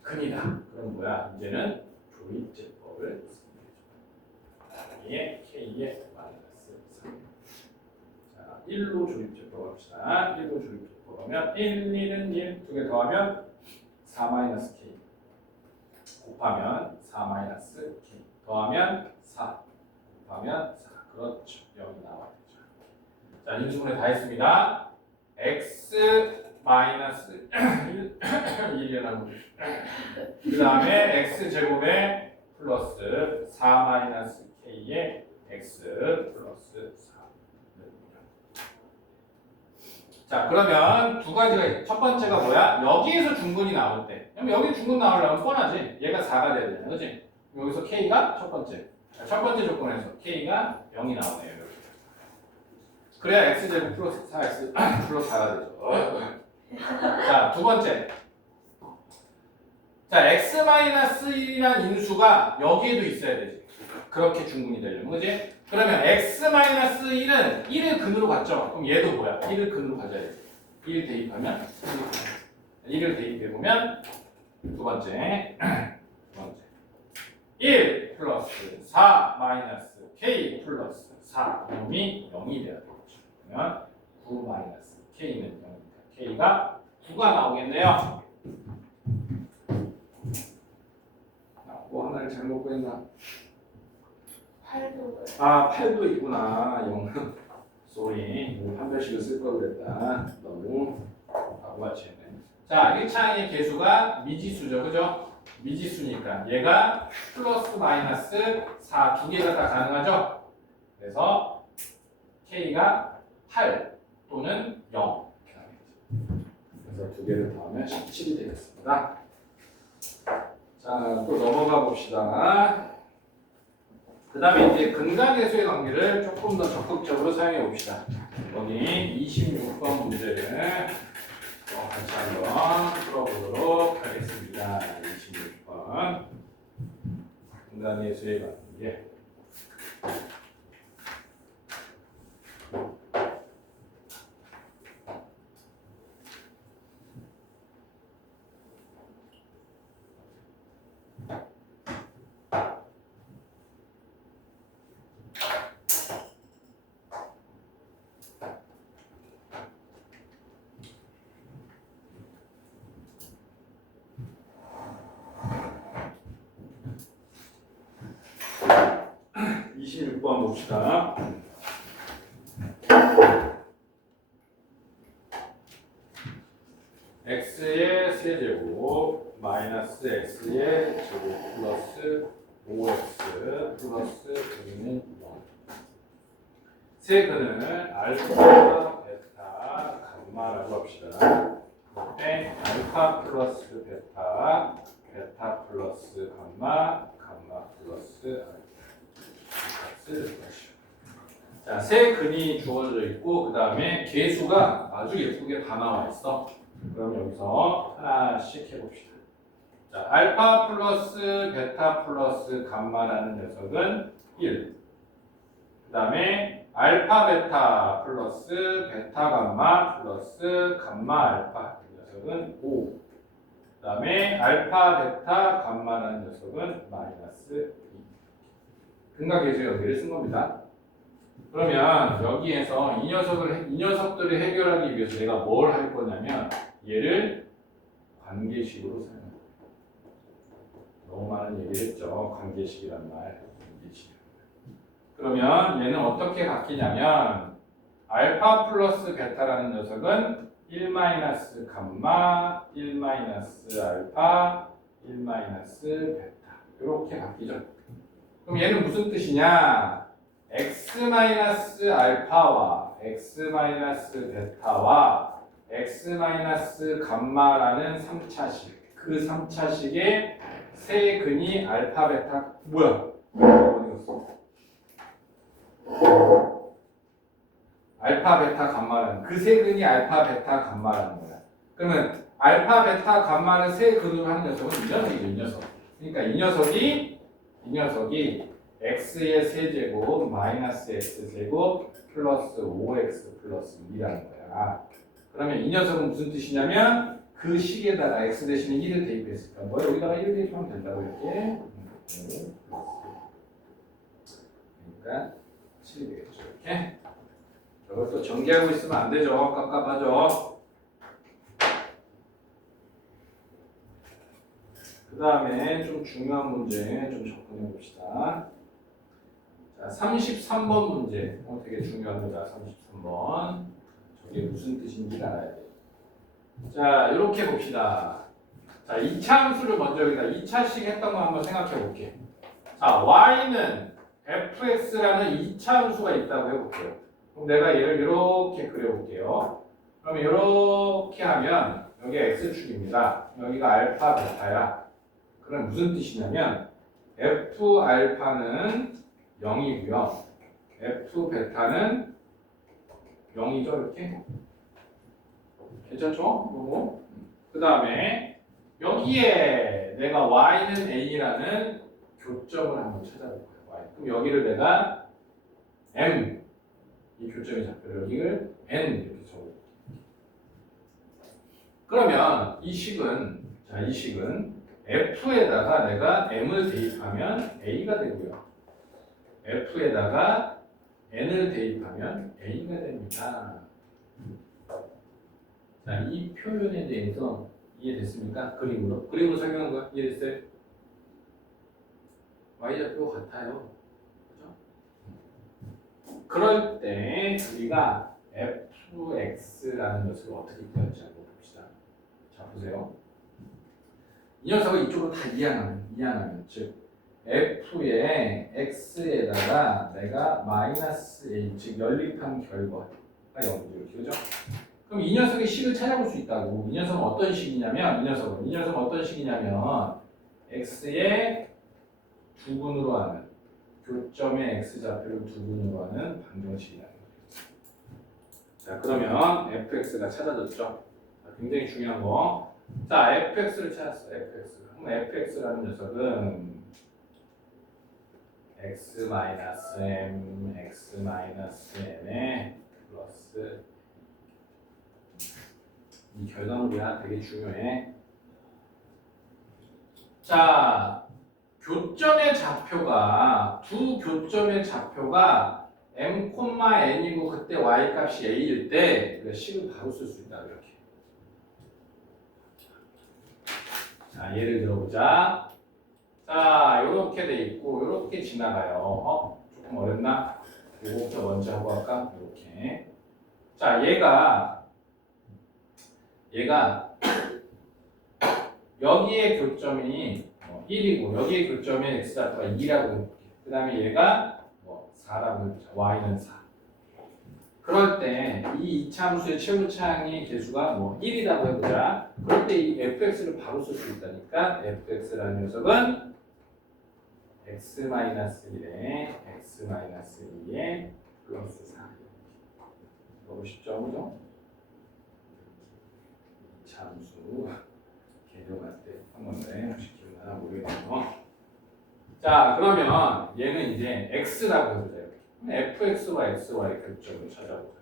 근이다. 그럼 뭐야? 이제는 조립제법을 여기에 K에 마이너스 3. 자, 1로 조립제법 합시다. 1로 조립제법 하면 1, 2는 1, 두 개 더하면 4 마이너스 K. 곱하면 4 마이너스 K. 더하면 4. 곱하면 4. 그렇죠. 0이 나와야 되죠. 자, 인수분해 다 했습니다. X 마이너스 1이라는 그 다음에 X 제곱에 플러스 4 마이너스 K에 X 플러스 4. 자 그러면 두 가지가 있. 첫 번째가 뭐야? 여기에서 중근이 나올 때. 그럼 여기 중근 나오려면 뻔하지. 얘가 4가 돼야 되잖아, 그렇지? 여기서 K가 첫 번째. 첫 번째 조건에서 K가 0이 나오네요. 이렇게. 그래야 X 제곱 플러스 4X 플러스 4가 되죠. 자 두 번째. 자 X 마이너스 1이란 인수가 여기에도 있어야 되지. 그렇게 중근이 되려면, 그렇지? 그러면 x-1은 1을 근으로 갖죠? 그럼 얘도 뭐야? 1을 근으로 가져야 돼. 1 대입하면 1을 대입해보면 두 번째 1 플러스 4 마이너스 k 플러스 4 놈이 0이 돼야 되겠죠. 그러면 9 마이너스 k는 0이니까 k가 9가 나오겠네요. 뭐 하나를 잘못 구했나? 8도 8도 있구나. 0. 쏘리. 한 별씩을 쓸 걸 그랬다. 너무 바보같이 했네. 자, 1차의 개수가 미지수죠. 그죠? 미지수니까 얘가 플러스 마이너스 4 두 개가 다 가능하죠? 그래서 K가 8 또는 0. 그래서 두 개를 더하면 17이 되겠습니다. 자, 또 넘어가 봅시다. 그 다음에 이제 근각계수의 관계를 조금 더 적극적으로 사용해 봅시다. 여기 26번 문제를 같이 한번 풀어보도록 하겠습니다. 26번 근각계수의 관계. 봅시다. x의 세제곱 마이너스 x의 제곱 플러스 5x 플러스 여기는 0. 세 근을 알파, 베타, 감마라고 합시다. 그때 알파 플러스 베타, 베타 플러스 감마, 감마 플러스 플러스 알파. 자, 세 근이 주어져 있고 그 다음에 개수가 아주 예쁘게 다 나와 있어. 그럼 여기서 하나씩 해봅시다. 자, 알파 플러스 베타 플러스 감마라는 녀석은 1. 그 다음에 알파 베타 플러스 베타 감마 플러스 감마 알파 이 녀석은 5. 그 다음에 알파 베타 감마라는 녀석은 마이너스 2. 근과 계수 연계를 쓴 겁니다. 그러면 여기에서 이 녀석들을 해결하기 위해서 내가 뭘 할 거냐면 얘를 관계식으로 사용할 거예요. 너무 많은 얘기를 했죠. 관계식이란 말. 관계식. 그러면 얘는 어떻게 바뀌냐면 알파 플러스 베타라는 녀석은 1 마이너스 감마, 1 마이너스 알파, 1 마이너스 베타 이렇게 바뀌죠. 그럼 얘는 무슨 뜻이냐? x 마이너스 알파와 x 마이너스 베타와 x 마이너스 감마라는 3차식 그 3차식의 세 근이 알파 베타 뭐야? 어디 갔어? 알파 베타 감마라는 그 세 근이 알파 베타 감마라는 거야. 그러면 알파 베타 감마를 세 근으로 하는 녀석은 이 녀석이죠. 이 녀석. 그러니까 이 녀석이 x의 세제곱 마이너스 x제곱 플러스 5x 플러스 2라는 거야. 그러면 이 녀석은 무슨 뜻이냐면 그 식에다가 x 대신에 1을 대입했을까? 뭐 여기다가 1을 대입하면 된다고 이렇게. 그러니까 7이 되겠죠. 이렇게. 저걸 또 전개하고 있으면 안 되죠. 깝깝하죠. 그 다음에 좀 중요한 문제 좀 접근해 봅시다. 자, 33번 문제. 되게 중요합니다. 33번. 저게 무슨 뜻인지 알아야 돼요. 자, 이렇게 봅시다. 자, 2차 함수를 먼저 여기다 2차식 했던 거 한번 생각해 볼게. 자, y는 fx라는 2차 함수가 있다고 해볼게요. 그럼 내가 얘를 이렇게 그려볼게요. 그러면 이렇게 하면 여기가 x축입니다. 여기가 알파 베타야. 그럼 무슨 뜻이냐면 f 알파는 0이고요. f 베타는 0이죠. 이렇게. 괜찮죠? 그리고 그 다음에 여기에 내가 y는 n이라는 교점을 한번 찾아볼 거예요. 그럼 여기를 내가 m 이 교점이 잡혀요. 여기를 n 이렇게 적어볼게요. 그러면 이 식은 f에다가 내가 m을 대입하면 a가 되고요. f에다가 n을 대입하면 a가 됩니다. 자, 이 표현에 대해서 이해됐습니까? 그림으로 설명한 거 이해됐어요? y좌표가 같아요. 그렇죠? 그럴 때 우리가 fx라는 녀석을 어떻게 구할지 한번 봅시다. 자, 보세요. 이 녀석을 이쪽으로 다 이항하면 즉 f의 x에다가 내가 마이너스 a 즉 연립한 결과가 0이죠. 이렇게 그죠? 그럼 이 녀석의 식을 찾아볼 수 있다고. 이 녀석은 어떤 식이냐면 x의 두분으로 하는 교점의 x좌표를 두분으로 하는 방정식이라는 거죠. 자, 그러면 fx가 찾아졌죠. 자, 굉장히 중요한 거. 자, fx를 찾았어. 그럼 fx라는 녀석은 x-m, x-m에 플러스 이 결과물이야. 되게 중요해. 자, 교점의 좌표가 두 교점의 좌표가 m, n이고 그때 y 값이 a일 때 우리가 식을 바로 쓸 수 있다. 이렇게. 자, 예를 들어보자. 자, 요렇게 돼 있고 요렇게 지나가요. 조금 어렵나? 요거부터 먼저 하고 할까? 이렇게. 자, 얘가 여기의 교점이 1이고 여기의 교점이 x좌표가 2라고 해볼게. 그 다음에 얘가 4라고 해보자. y는 4. 그럴 때 이 이차함수의 최고차항의 개수가 1이라고 해보자. 그럴 때 이 fx를 바로 쓸 수 있다니까 fx라는 녀석은 x-1에 x-2에 플러스 4. 너무 쉽죠? 그죠? 참수 개념할 때 한 건데 혹시 기억나나 모르겠네요. 자, 그러면 얘는 이제 x라고 해보세요. fx와 xy의 교점을 찾아보자.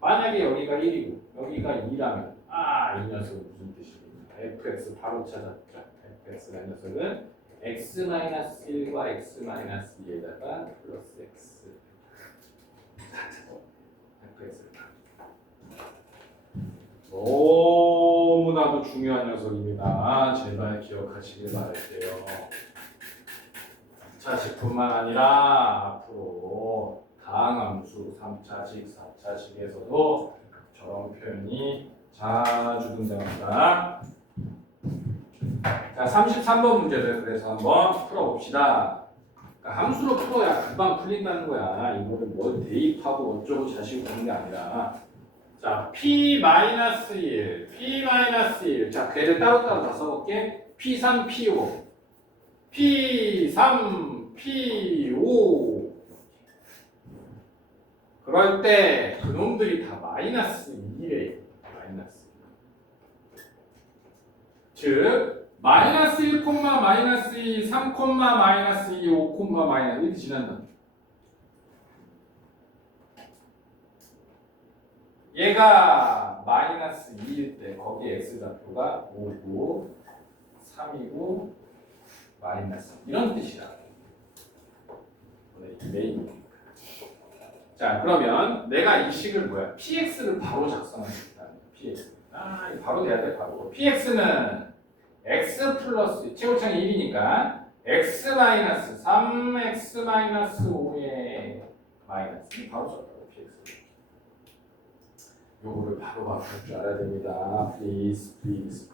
만약에 여기가 1이고 여기가 2라면 이 녀석은 무슨 뜻입니까? fx 바로 찾았죠. fx라는 녀석은 x-1과 x-2에다가 플러스 x fx를 너무나도 중요한 녀석입니다. 제발 기억하시길 바랄게요. 자식뿐만 아니라 앞으로 다항함수 3차식, 4차식에서도 저런 표현이 자주 등장합니다. 자, 33번 문제를 그래서 한번 풀어봅시다. 그러니까 함수로 풀어야 금방 풀린다는 거야. 이거를 뭘 대입하고 어쩌고 자시고 그런 게 아니라. 자, P-1, P-1. 자, 걔를 따로따로 다 써볼게. P3, P5. P3, P5. 그럴 때 그놈들이 다 마이너스 2래. 마이너스. 즉, 마이너스 1, 마이너스 2, 3, 마이너스 2, 5, 마이너스 1 지난다. 얘가 마이너스 2일 때 거기에 x좌표가 5고 3이고 마이너스 이런 뜻이라. 오늘 메인이니까. 자, 그러면 내가 이 식을 뭐야? px를 바로 작성하겠다. px. 이거 바로 돼야 돼. 바로. px는 x 플러스 최고창이 1이니까 x 마이너스 3 x 마이너스 5의 마이너스 바로 썼다고 px. 요거를 바로 바꿀 줄 알아야 됩니다. please.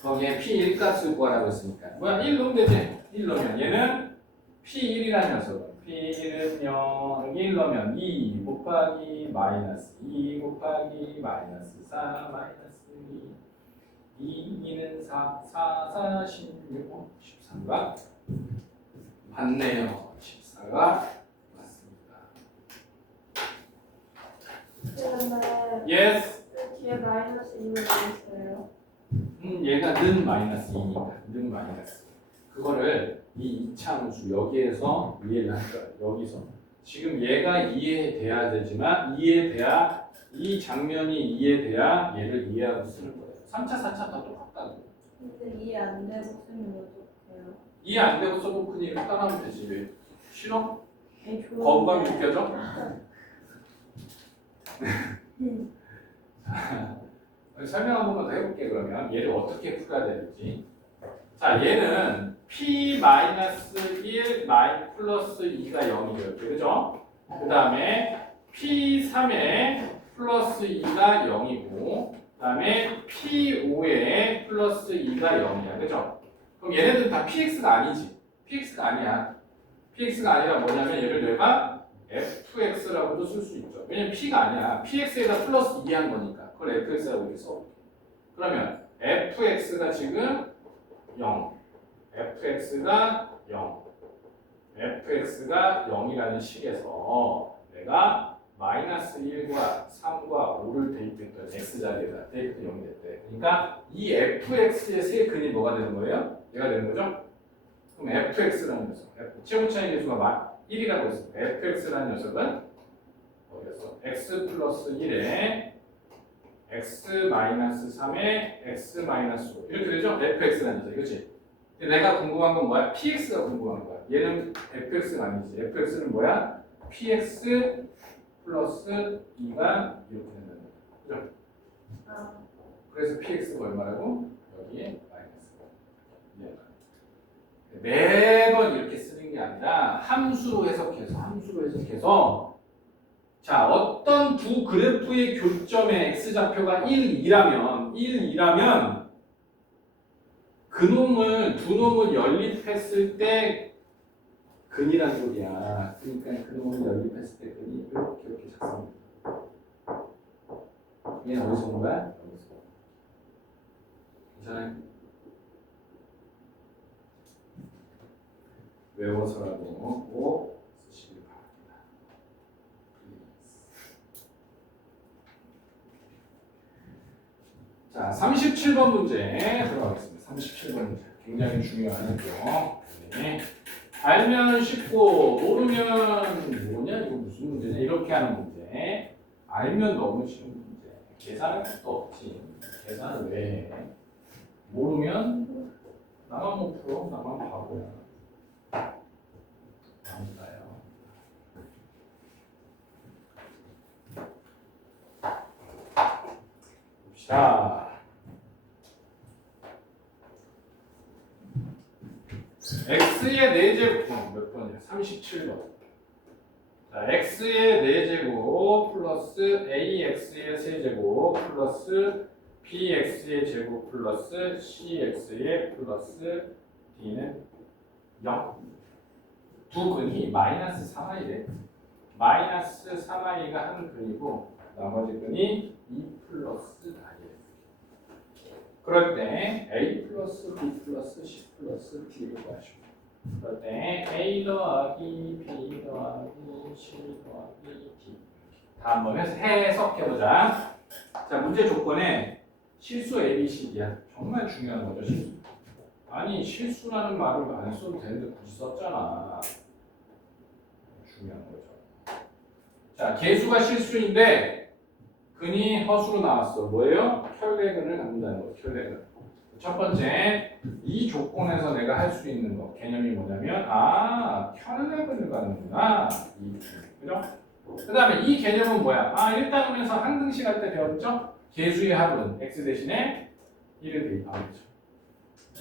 거기에 p1 값을 구하라고 했으니까 뭐야? 1 넣으면 되지? 1 넣으면 얘는 p1이라는 녀석은 p1은요 1 넣으면 2 곱하기 마이너스 2 곱하기 마이너스 4 마이너스 2 2는 4 4 16 13가 맞네요. 14가 근데 yes. 뒤에 마이너스 2를 넣었어요. 얘가 는 마이너스 2니까 는 마이너스. 그거를 이 이차함수 여기에서 이해를 할 거야. 여기서 지금 얘가 이해돼야 되지만 이해돼야 이 장면이 이해돼야 얘를 이해하고 쓰는 거예요. 3차, 4차 다 똑같다고. 근데 이해 안 되고 쓰면 어떡해요? 이해 안 되고 써도 그냥 이렇게 따라하면 되지. 왜? 싫어? 아니, 좋은데. 거부감이 느껴져? 설명 한 번만 더 해볼게. 그러면 얘를 어떻게 풀어야 되는지. 자, 얘는 p-1 플러스 2가 0이에요. 그죠? 그 다음에 p3에 플러스 2가 0이고 그 다음에 p5에 플러스 2가 0이야. 그죠? 그럼 얘네들은 다 px가 아니지. px가 아니야. px가 아니라 뭐냐면 얘를 내가 fx라고도 쓸 수 있죠. 왜냐면 p가 아니야. px에다 플러스 2 한 거니까. 그걸 fx라고 이렇게 써. 그러면 fx가 지금 0, fx가 0, fx가 0이라는 식에서 내가 마이너스 1과 3과 5를 대입했던 x자리에다 대입했던 0이 됐대. 그러니까 이 fx의 세 근이 뭐가 되는 거예요? 얘가 되는 거죠? 그럼 fx라는 녀석, 최고차의 계수가 1이라고 했습니다. fx라는 녀석은 어디였어? x 플러스 1에 x 마이너스 3에 x 마이너스 5 이렇게 되죠? fx라는 녀석, 그렇지? 근데 내가 궁금한 건 뭐야? px가 궁금한 거야. 얘는 fx가 아니지. fx는 뭐야? px 플러스 2가 이렇게 된다는 거야. 그죠? 그래서 px가 얼마라고? 여기에 마이너스가. 매번 이렇게 쓰는 게 아니라 함수로 해석해서 자, 어떤 두 그래프의 교점의 x좌표가 1, 2라면 두 놈을 연립했을 때 근이란 소리야. 그러니까 그 놈을 연립했을 때 근이 이렇게 작성됩니다. 얘는 어디서 온 거야? 여기서. 괜찮아요? 외워서라도 꼭 쓰시길 바랍니다. 자, 37번 문제 들어가겠습니다. 37번 문제 굉장히 중요하네요. 네. 알면 쉽고 모르면 뭐냐 이거 무슨 문제냐 이렇게 하는 문제. 알면 너무 쉬운 문제. 계산할 것도 없지. 계산을 왜 해? 모르면 나만 못 풀어. 나만 바보야. 아무다요. 봅시다. x의 4제곱 몇 번이야? 37번. 자, x의 4제곱 플러스 ax의 세제곱 플러스 bx의 제곱 플러스 cx의 플러스 d는 0. 두 근이 마이너스 3i래. 마이너스 3i가 한 근이고 나머지 근이 2 플러스 i래. 그럴 때 a 플러스 b 플러스 c 플러스 d를 구하시고 그럴 때 a 더하기 b 더하기 c 더하기 d 다 한번 해석해보자. 자, 문제 조건에 실수 a, b, c, d야. 정말 중요한 거죠, 실수. 아니, 실수라는 말을 안 써도 되는데 굳이 썼잖아. 중요한 거죠. 자, 개수가 실수인데 근이 허수로 나왔어. 뭐예요? 혈내근을 갖는다는 거죠. 혈내근. 첫 번째, 이 조건에서 내가 할 수 있는 거 개념이 뭐냐면 혈내근을 갖는구나. 그죠? 그 다음에 이 개념은 뭐야? 일단 하면서 한등식 할 때 배웠죠? 개수의 합은 x 대신에 1을 대입하는 거죠.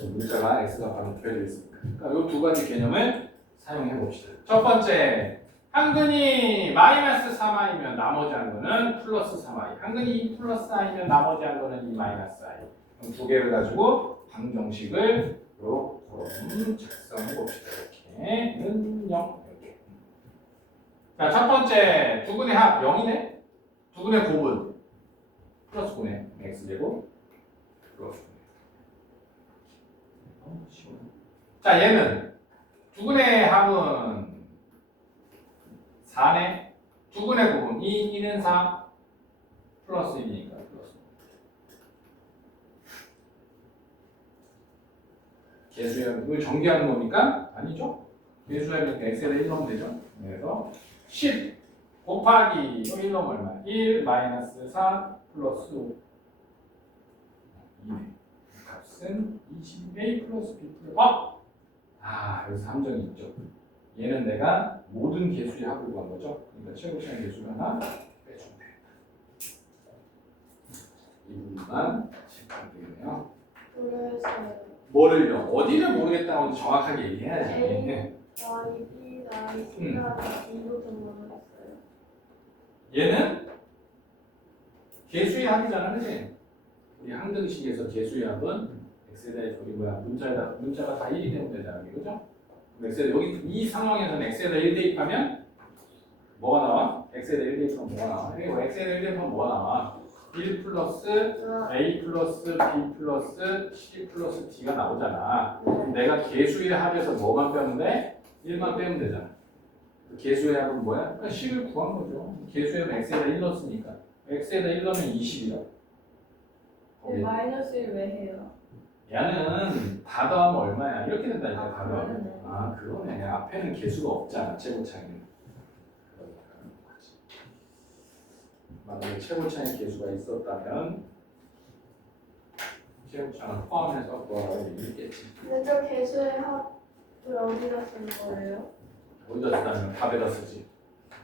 문자가 x가 바로 표현되어 있습니다. 그러니까 이 두 가지 개념을 사용해 봅시다. 첫 번째, 한 근이 마이너스 3i면 나머지 한 거는 플러스 3i. 한 근이 2 플러스 i면 나머지 한 거는 2 마이너스 i. 그럼 두 개를 가지고 방정식을 요처럼 작성해 봅시다. 이렇게는 0. 이렇게. 자, 첫 번째, 두 근의 합 0이네. 두 근의 곱은 플러스 9네. x제곱 플러스 9네. 자, 얘는 두 근의 합은 4네. 두 근의 곱은 2는 4 플러스 1이니까 플러스 5. 개수의 이거 전개하는 겁니까? 아니죠. 개수의 x에다 1 넣으면 되죠. 그래서 10 곱하기 1 넣으면 얼마? 1 마이너스 4 플러스 5. 2네. 값은 20a 플러스 b 플러스 여기서 함정이 있죠. 얘는 내가 모든 개수의 합을 구한 거죠. 그러니까 최고차의 개수를 하나 빼주면 돼. 이 부분만 체크하면 되겠네요. 그래서 뭐를요? 어디를 모르겠다고 정확하게 얘기해야지. A 더하기 B 더하기 C 더하기 D로 등록했어요. 얘는 개수의 합이잖아, 그지? 우리 항등식에서 개수의 합은 x에다 저기 문자가 다 1이 되면 되잖아, 그죠? x에다 여기 이 상황에서는 x에다 1 대입하면 뭐가 나와? x에다 1 대입하면 뭐가 나와? 그리고 x에다 1 대입하면 뭐가 나와? 1 플러스 a 플러스 b 플러스 c 플러스 d가 나오잖아. 그럼 내가 개수의 합에서 뭐만 빼면 돼? 1만 빼면 되잖아. 그 개수의 합은 뭐야? 그러니까 c를 구한 거죠. 개수의 합은 x에다 1 넣었으니까 x에다 1 넣으면 20이다. 마이너스 1 왜 해요? 얘는 다 더하면 얼마야? 이렇게 된다니까. 다 더하면. 그러네. 그러네. 앞에는 개수가 없잖아. 최고차이는. 만약에 최고차이 개수가 있었다면 최고차는 포함해서 구하라고 얘기했겠지. 근데 저 개수의 합을 어디다 쓴 거예요? 어디다 쓰다면 답에다 쓰지.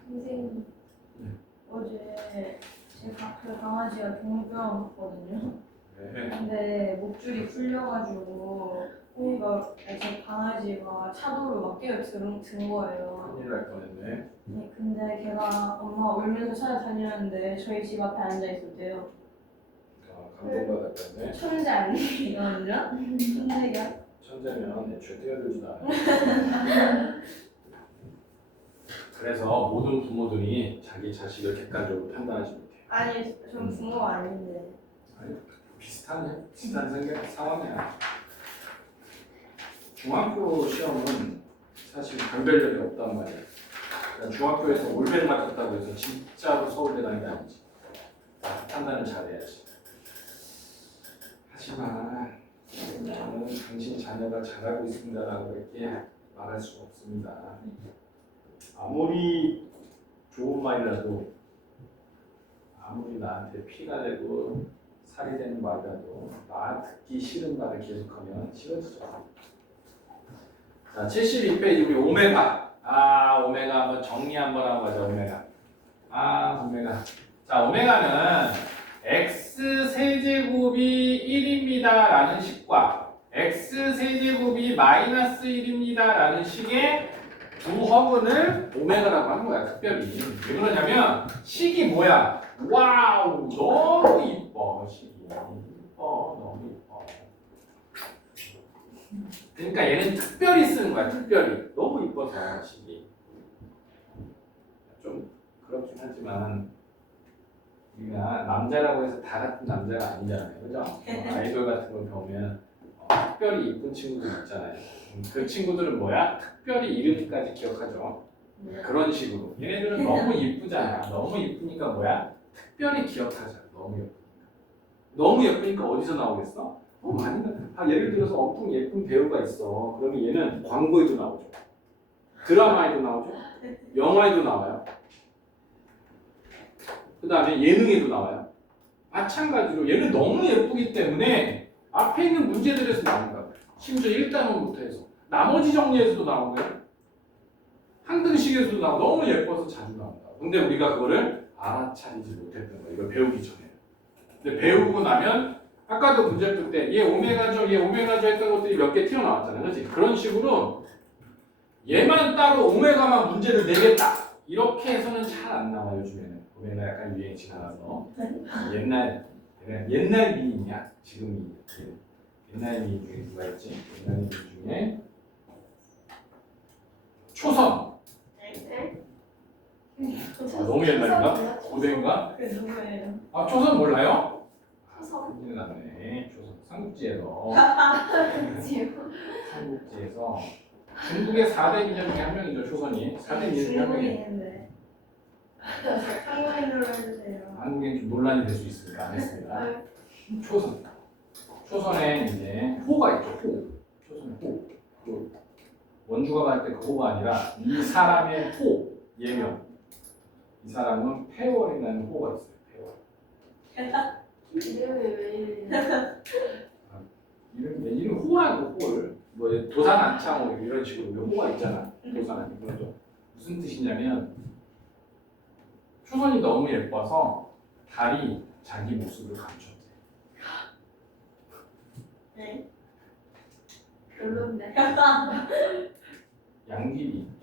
선생님 어제 제 강아지가 종병 갔거든요. 네. 근데 목줄이 풀려가지고 호이가 제 강아지가 차도로 막 뛰어든 거예요. 큰일 날 뻔했네. 네, 근데 걔가 엄마 울면서 찾아다녔는데 저희 집 앞에 앉아 있었대요. 감동받았겠네. 천재 아니에요, 완전? 천재가? 천재면 애초에 뛰어들지도 않아. 그래서 모든 부모들이 자기 자식을 객관적으로 판단하지 못해요. 아니, 전 부모가 아닌데. 비슷한 상황이야. 중학교 시험은 사실 변별력이 없단 말이야. 그러니까 중학교에서 올백 맞았다고 해서 진짜로 서울대 다니는 게 아니지. 판단을 잘해야지. 하지만 저는 당신 자녀가 잘하고 있습니다라고 이렇게 말할 수가 없습니다. 아무리 좋은 말이라도 아무리 나한테 피가 되고 살이 되는 말이라도 나 듣기 싫은 말을 계속하면 싫어지죠. 자, 72페이지 우리 오메가. 오메가 한번 정리 한번 하고 가자. 오메가. 오메가. 자, 오메가는 x 세제곱이 1입니다 라는 식과 x 세제곱이 마이너스 1입니다 라는 식의 두 허근을 오메가라고 하는 거야. 특별히. 왜 그러냐면 식이 뭐야? 와우, 너무 이뻐. 식이 너무 이뻐. 너무 이뻐. 그러니까 얘는 특별히 쓰는 거야. 특별히. 너무 이뻐서 식이. 좀 그렇긴 하지만 우리가 남자라고 해서 다 같은 남자가 아니잖아요. 그죠? 아이돌 같은 거 보면 특별히 이쁜 친구들 있잖아요. 그 친구들은 뭐야? 특별히 이름까지 기억하죠. 그런 식으로. 얘네들은 너무 이쁘잖아. 너무 이쁘니까 뭐야? 특별히 기억하자. 너무 예쁘니까. 너무 예쁘니까 어디서 나오겠어? 많이 나. 예를 들어서 어떤 예쁜 배우가 있어. 그러면 얘는 광고에도 나오죠. 드라마에도 나오죠. 영화에도 나와요. 그 다음에 예능에도 나와요. 마찬가지로 얘는 너무 예쁘기 때문에 앞에 있는 문제들에서 나오는 거야. 심지어 1단원부터 해서 나머지 정리에서도 나오고요. 항등식에서도 나오고 너무 예뻐서 자주 나온다. 근데 우리가 그거를 알아차리지 못했던 거야. 이걸 배우기 전에. 근데 배우고 나면 아까도 문제 풀 때 얘 오메가죠 했던 것들이 몇 개 튀어나왔잖아요. 그렇지? 그런 식으로 얘만 따로 오메가만 문제를 내겠다. 이렇게 해서는 잘 안 나와 요즘에는. 오메가 약간 유행 지나가서 옛날 미인이야. 지금 미인. 옛날 미인 중에 누가 있지? 옛날 미인 중에 초선. 너무 옛날인가? 고대인가? 그 누구예요? 초선 몰라요? 초선. 큰일 났네. 초선. 삼국지에서 삼국지에서 중국의 4대 미녀 중에 한 명이죠. 초선이. 4대 미녀 중에 한 명이에요. 중국인인데. 한국인으로 해주세요. 한국엔 좀 논란이 될 수 있으니까 안 했습니다. 초선. 초선에 이제 호가 있죠. 호. 초선에 호. 그 원주가 갈 때 그 호가 아니라 이 사람의 호. 예명. 이 사람은 폐월이라는 호가 있어요. 폐월. 이름이 왜 이래? 이름 호라고 호를. 뭐 도산안창호 이런 식으로 호가 있잖아. 도산. 이건 무슨 뜻이냐면 초선이 너무 예뻐서 달이 자기 모습을 감췄대. 네. 별론데.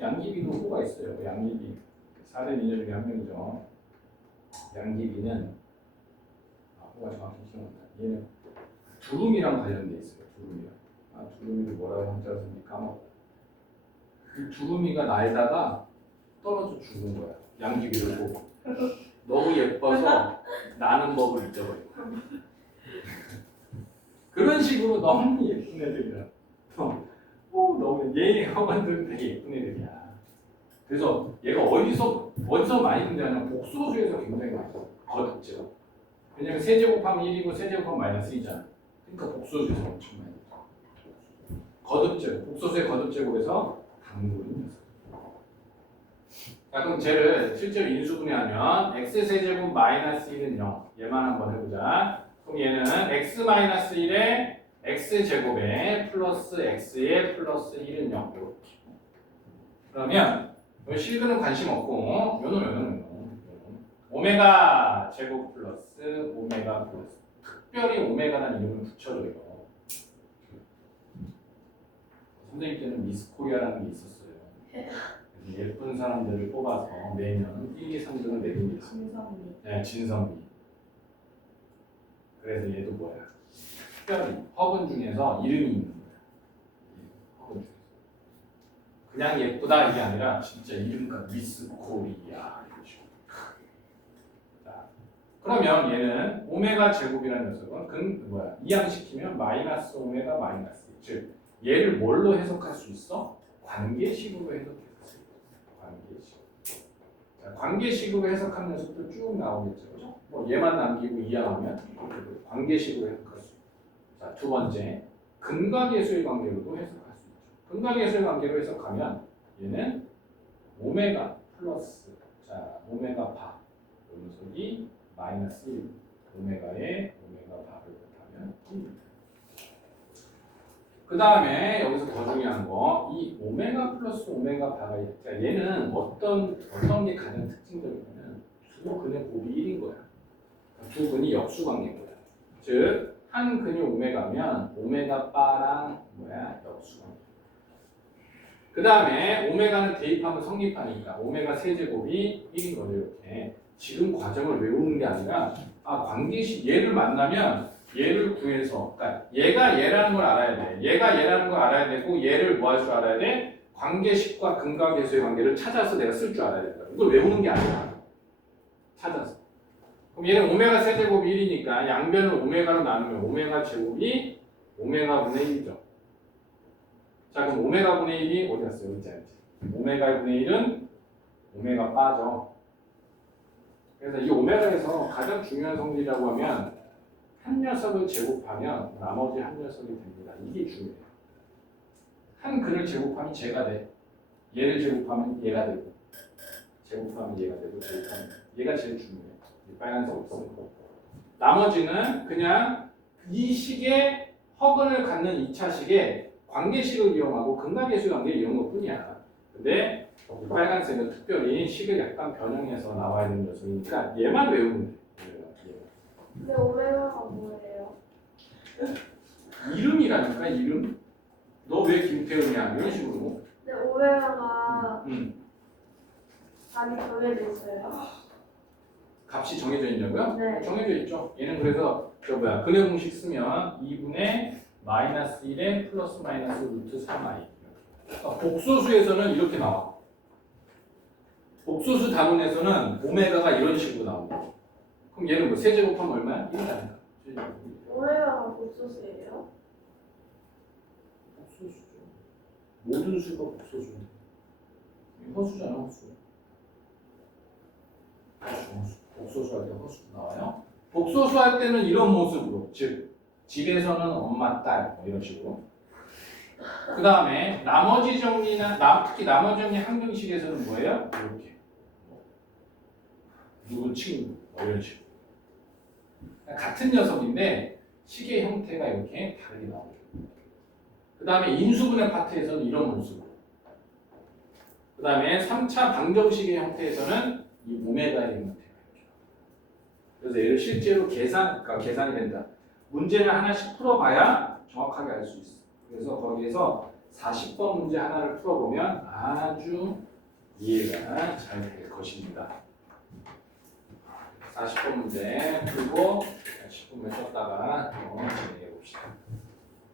양귀비도 호가 있어요. 양귀비 4대 미녀 중에 한 명이죠. 양귀비는 호가 정확히 기억난다. 얘는 두루미랑 관련돼 있어요. 두루미랑. 두루미를 뭐라고 한자로 썼는지 까먹고. 이 두루미가 날다가 떨어져 죽은 거야. 양귀비를 보고. 너무 예뻐서 나는 법을 잊어버리고. 그런 식으로 너무 예쁜 애들이야. 너무 얘 허만들은 되게 예쁜 애들이야. 그래서 얘가 어디서 많이 등장하냐면 복소수에서 굉장히 많이 써. 거듭제로. 왜냐면 세제곱하면 1이고 세제곱하면 마이너스 2잖아. 그러니까 복소수에서 엄청 많이 써. 거듭제곱. 복소수의 거듭제곱에서 단골인 녀석. 자, 그럼 쟤를 실제로 인수분해하면 x세제곱 마이너스 1은 0. 얘만 한번 해보자. 그럼 얘는 x 마이너스 1에 x제곱에 플러스 x에 플러스 1은 0. 이렇게. 그러면 실근은 관심 없고 요놈 오메가 제곱 플러스 오메가 플러스 특별히 오메가라는 이름을 붙여줘요. 선생님 때는 미스코리아라는 게 있었어요. 예쁜 사람들을 뽑아서 매년 1, 2, 3등을 내린 게 있어요. 진성이. 네, 진선미. 그래서 얘도 뭐야? 특별히 허근 중에서 이름이 있는 거야. 허근 중에서. 그냥 예쁘다 이게 아니라 진짜 이름과 미스 코리아 이런 식으로. 자, 그러면 얘는 오메가 제곱이라는 녀석은 이항시키면 마이너스 오메가 마이너스. 즉 얘를 뭘로 해석할 수 있어? 관계식으로 해석했어요. 관계식. 자, 관계식으로 해석한 녀석도 쭉 나오겠죠. 그죠? 뭐 얘만 남기고 이해하면 관계식으로 해석할 수 있고. 자, 두 번째. 근과계수의 관계로도 해석할 수 있죠. 근과계수의 관계로 해석하면 얘는 오메가 플러스 자 오메가 바 이 녀석이 마이너스 1 오메가에 오메가 바를 하면 1입니다. 그 다음에 여기서 더 중요한 거 이 오메가 플러스 오메가 바가 있다. 얘는 어떤 게 가장 특징적이냐면 두 근의 곱이 1인 거야. 두 근이 역수관계인 거야. 즉 한 근이 오메가면 오메가 바랑 뭐야 역수관계. 그 다음에 오메가는 대입하면 성립하니까 오메가 세제곱이 1인 거죠. 이렇게 지금 과정을 외우는 게 아니라 관계식 얘를 만나면 얘를 구해서 그러니까 얘가 얘라는 걸 알아야 돼. 얘가 얘라는 걸 알아야 되고 얘를 뭐 할 줄 알아야 돼? 관계식과 근과계수의 관계를 찾아서 내가 쓸 줄 알아야 된다. 이걸 외우는 게 아니라 찾아서. 그럼 얘는 오메가 세제곱이 1이니까 양변을 오메가로 나누면 오메가 제곱이 오메가 분의 1이죠. 자 그럼 오메가 분의 1이 어디 갔어요? 여기 있지. 오메가 분의 1은 오메가 빠져. 그래서 이 오메가에서 가장 중요한 성질이라고 하면 한 녀석을 제곱하면 나머지 한 녀석이 됩니다. 이게 중요해요. 한 근을 제곱하면 제가 돼. 얘를 제곱하면 얘가 되고 제곱하면 얘가 되고 제곱하면 얘가 제일 중요해요. 빨간색 없어요. 나머지는 그냥 이 식의 허근을 갖는 2차식에 관계식을 이용하고 근과계수 관계를 이용한 것뿐이야. 근데 이 빨간색은 특별히 식을 약간 변형해서 나와야 되는 녀석이니까 얘만 외우면 돼. 근데 오메가가 뭐예요? 이름이라니까 이름. 너 왜 김태훈이야? 이런 식으로. 근데 오메가가 답이 정해져 있어요. 값이 정해져 있냐고요? 네. 정해져 있죠. 얘는 그래서 근의 공식 쓰면 2분의 마이너스 1에 플러스 마이너스 루트 3i. 그러니까 복소수에서는 이렇게 나와. 복소수 단원에서는 오메가가 이런 식으로 나오고. 그럼 얘는 뭐 세제곱하면 얼마야? 1이라니까. 오메가가 복소수예요? 복소수죠. 모든 수가 복소수인데. 허수잖아, 허수. 복소수 할 때 허수도 나와요. 복소수 할 때는 이런 모습으로, 즉 집에서는 엄마, 딸 뭐 이런 식으로. 그 다음에 나머지 정리나 특히 나머지 정리 항정식에서는 뭐예요? 이렇게 누구 친구 뭐 이런 식으로. 같은 녀석인데 식의 형태가 이렇게 다르게 나오죠. 그 다음에 인수분해 파트에서는 이런 모습으로. 그 다음에 3차 방정식의 형태에서는 이 오메가의 형태가 있죠. 그래서 얘를 실제로 계산이 된다. 문제를 하나씩 풀어봐야 정확하게 알 수 있어. 그래서 거기에서 40번 문제 하나를 풀어보면 아주 이해가 잘 될 것입니다. 40번 문제 풀고 10분만 쉬었다가 진행해 봅시다.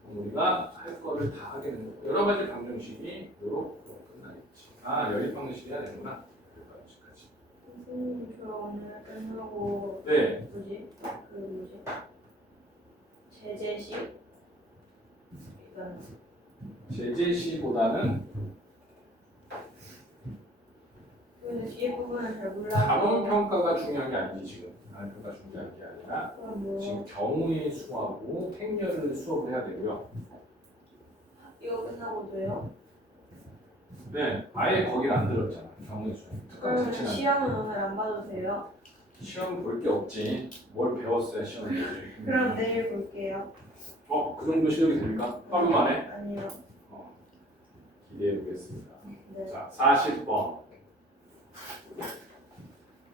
우리가 할 거를 다 하게 되는 거고 여러 가지 방정식이 이렇게 끝나겠지. 연립 방정식이 해야 되는구나. 방정식까지. 선생님 저 오늘 끝나고 네. 제재식 이건 제재시보다는 근데 뒤에 부분은 잘 몰라서 자문 평가가 중요한 게 아니지 지금. 발표가 중요한 게 아니라 뭐 지금 경우의 수하고 행렬을 수업을 해야 되고요. 이거 끝나고 돼요? 네, 아예 거기를 안 들었잖아. 경우의 수. 특강 그러면 자체는 시험은 오늘 안 봐도 돼요? 시험 볼 게 없지. 뭘 배웠어야 시험 보지. 그럼 내일 볼게요. 그 정도 실력이 됩니까? 하루 만에? 아니요. 기대해 보겠습니다. 네. 자, 40번.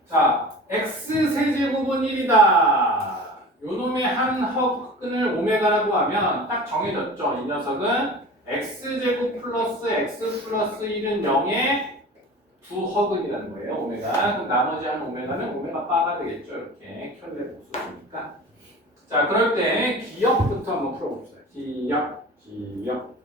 자, x 세제곱은 1이다. 요놈의 한 허근을 오메가라고 하면 딱 정해졌죠. 이 녀석은 x제곱 플러스 x 플러스 1은 0의 두 허근이라는 거예요. 오메가. 그럼 나머지 한 오메가는 오메가 바가 되겠죠. 이렇게 켤레 복수니까. 자, 그럴 때 기역부터 한번 풀어봅시다. 기역.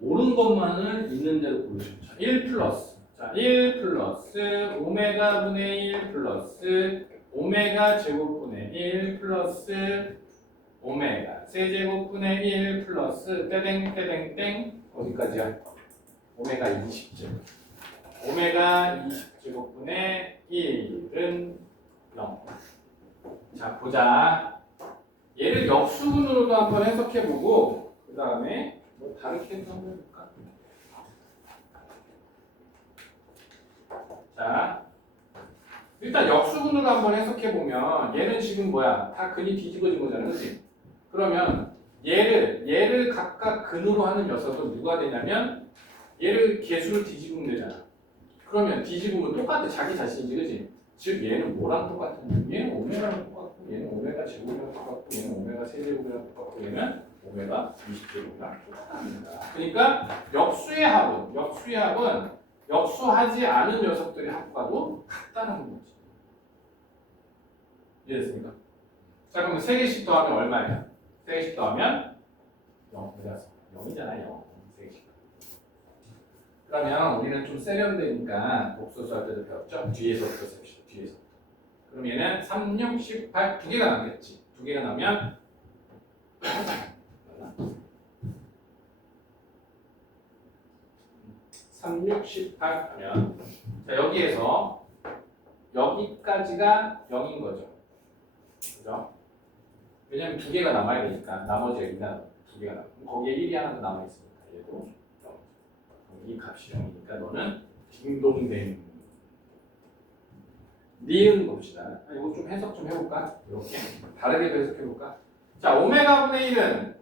옳은 것만을 있는 대로 고르시면 자, 1 플러스. 자, 1 플러스 오메가 분의 1 플러스 오메가 제곱분의 1 플러스 오메가 세제곱분의 1 플러스 떼댕떼댕땡 어디까지야? 오메가 20제곱. 오메가 20제곱분의 1은 0. 자, 보자. 얘를 역수분으로도 한번 해석해보고 그 다음에 뭐 다르게 한번 해볼까? 자, 일단 역수분으로 한번 해석해보면 얘는 지금 뭐야? 다 근이 뒤집어진 거잖아, 그치? 그러면 얘를 각각 근으로 하는 녀석은 누가 되냐면 얘를 개수를 뒤집으면 되잖아. 그러면 뒤집으면 똑같아, 자기 자신이지, 그치? 즉 얘는 뭐랑 똑같은? 얘는 오메가랑 똑같고 얘는 오메가 제곱이랑 똑같고 얘는 오메가 세제곱이랑 똑같고 얘는 오메가 20제곱이랑 똑같답니다. 그러니까 역수의 합은 역수하지 않은 녀석들의 합과도 같다는 거지. 이해됐습니까? 자, 그럼 3개씩 더하면 얼마예요? 3개씩 더하면 0. 0이잖아요. 0. 3개씩. 그러면 우리는 좀 세련되니까 복소수 할 때도 배웠죠? 뒤에서부터 셉시다. 뒤에서. 그럼 얘는 3, 6, 18 두 개가 남겠지. 두 개가 나면 3, 6, 18 하면 자, 여기에서 여기까지가 0인 거죠. 그죠? 왜냐면 두 개가 남아야 되니까 나머지 여기가 두 개가 남아. 거기에 1이 하나 더 남아 있으니까 얘도 0. 이 값이 0이니까 너는 딩동댕. 니은 봅시다. 이거 좀 해석 좀 해볼까? 이렇게 다르게도 해석해볼까? 자, 오메가 분의 1은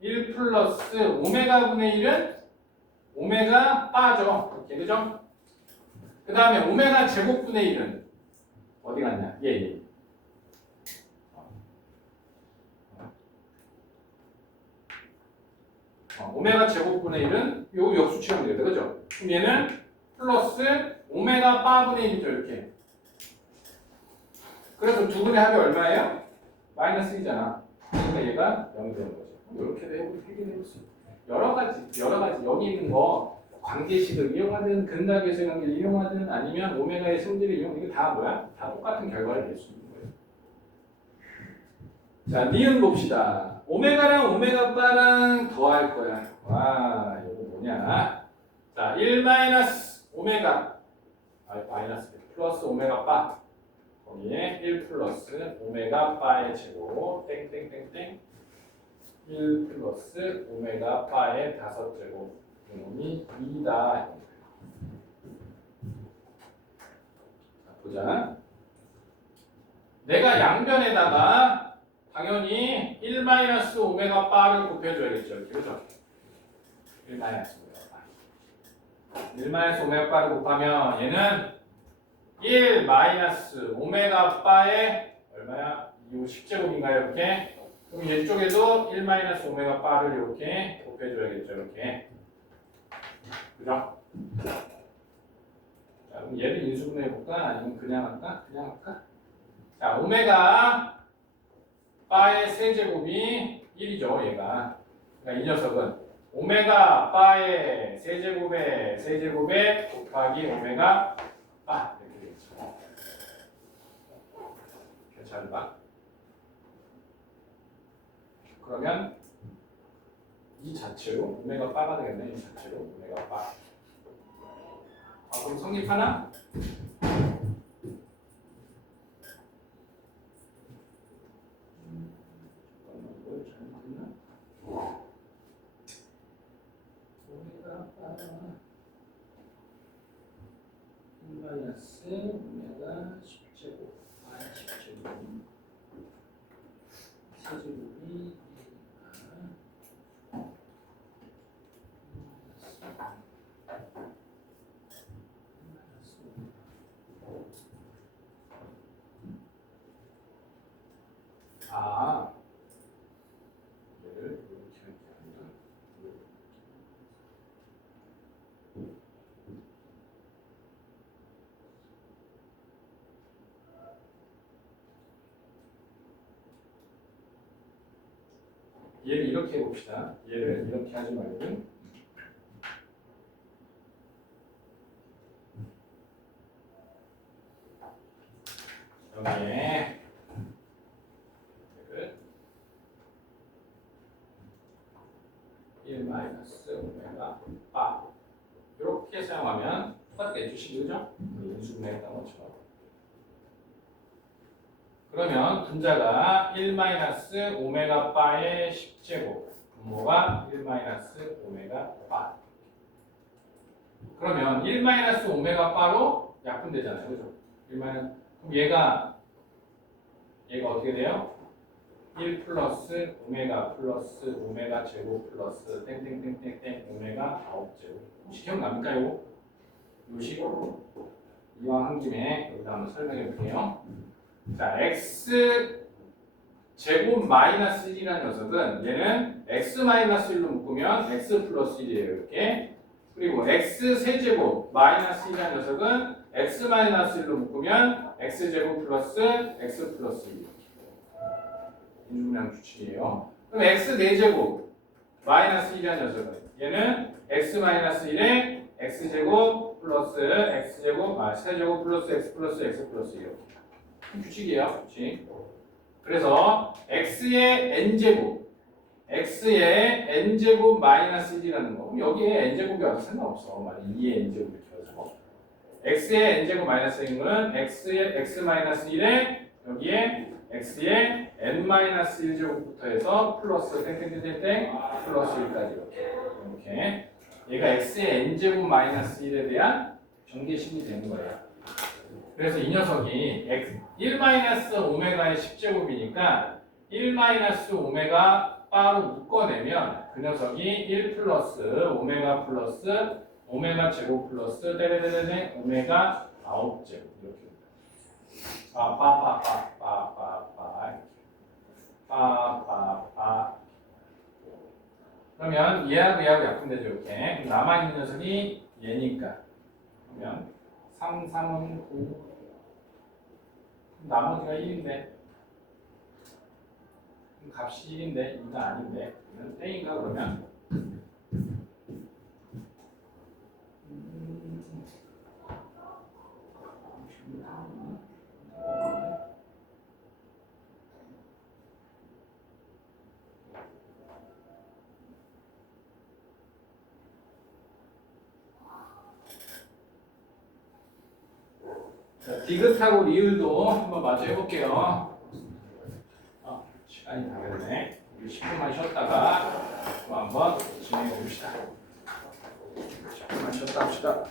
1 플러스 오메가 분의 1은 오메가 빠져. 이렇게 그죠? 그 다음에 오메가 제곱분의 1은 어디 갔냐? 얘. 오메가 제곱분의 1은 요 역수치하면 되겠다. 그죠? 그럼 얘는 플러스 오메가 바분의 1이죠. 이렇게. 그래서 두 분의 합이 얼마예요? 마이너스 1이잖아. 그러니까 얘가 0이 되는 거죠. 이렇게도 해볼 수 있어요. 여러 가지 여기 있는 거 관계식을 이용하든 근각의 수행을 이용하든 아니면 오메가의 성질을 이거 다 뭐야? 다 똑같은 결과를 낼 수 있는 거예요. 자, 니은 봅시다. 오메가랑 오메가 바랑 더할 거야. 와, 이거 뭐냐? 자, 1 마이너스 오메가 마이너스 플러스 오메가 바 거기에 1 플러스 오메가 바의 제곱 땡땡땡땡 1 플러스 오메가 바의 5제곱 이놈이 2다. 자, 보자. 내가 양변에다가 당연히 1 마이너스 오메가 바를 곱해줘야겠죠. 그렇죠? 1 마이너스 오메가 바. 1 마이너스 오메가 바를 곱하면 얘는 1 마이너스 오메가 바의 얼마야? 10제곱인가요? 이렇게? 그럼 이쪽에도 1 마이너스 오메가 바를 이렇게 곱해줘야겠죠. 이렇게. 그죠? 자, 그럼 얘를 인수분해해볼까? 아니면 그냥 할까? 그냥 할까? 자, 오메가 바의 세제곱이 1이죠. 얘가. 그러니까 이 녀석은 오메가 바의 세제곱에 곱하기 오메가 바. 괜찮을까? 그러면 이 자체로 오메가 바가 되겠네. 이 자체로 오메가 바. 그럼 성립하나? 오메가 바 마이너스 오메가 10제곱 아 10제곱 세제곱이 얘를 이렇게 하는 게 아니라 얘를 이렇게 해봅시다. 얘를 이렇게 하지 말고 여기에 1 마이너스 오메가 바 이렇게 사용하면 똑같겠죠, 식이죠? 인수분해했던 것처럼. 그러면 분자가 1 마이너스 오메가 바의 10제곱, 분모가 1 마이너스 오메가 바. 그러면 1 마이너스 오메가 바로 약분되잖아요, 그죠? 1 마이너스 그럼 얘가 어떻게 돼요? 1 플러스 오메가 제곱 플러스 땡땡땡땡땡 오메가 9제곱. 혹시 기억납니까 이거? 요식 이왕 한 김에 여기다 한번 설명해 볼게요. 자, x 제곱 마이너스 1이라는 녀석은 얘는 x 마이너스 1로 묶으면 x 플러스 1이에요 이렇게. 그리고 x 세제곱 마이너스 1이라는 녀석은 x 마이너스 1로 묶으면 x 제곱 플러스 x 플러스 1. 인수분해 규칙이에요. 그럼 x 4제곱 마이너스 1이라는 녀석은 얘는 x 마이너스 1에 x 제곱 플러스 x 제곱 세제곱 플러스 x 플러스 x 플러스 1 규칙이에요. 규칙. 그래서 x의 n제곱 마이너스 1이라는 거. 그럼 여기에 n제곱이 와서 상관없어. 만약 2의 n제곱 이렇게 해서 x의 n제곱 마이너스 1인 거는 x 마이너스 1에 여기에 x의 n-1제곱부터 해서 플러스 땡땡땡땡 플러스 1까지 이렇게 얘가 x의 n제곱 마이너스 1에 대한 전개식이 되는 거예요. 그래서 이 녀석이 1 마이너스 오메가의 10제곱이니까 1 마이너스 오메가 바로 묶어내면 그 녀석이 1 플러스 오메가 플러스 오메가 제곱 플러스 떼레레레 오메가 9제곱 이렇게 빠빠빠 그러면 얘하고 약분되죠 이렇게. 남아있는 녀석이 얘니까 그러면 3, 3은 9 나머지가 1인데 값이 1인데 2가 아닌데 이건 땡인가 그러면 자, 디귿하고 리을도 한번 마주 해볼게요. 시간이 다 됐네. 우리 10분만 쉬었다가 또 한번 진행해 봅시다. 10분만 쉬었다 합시다.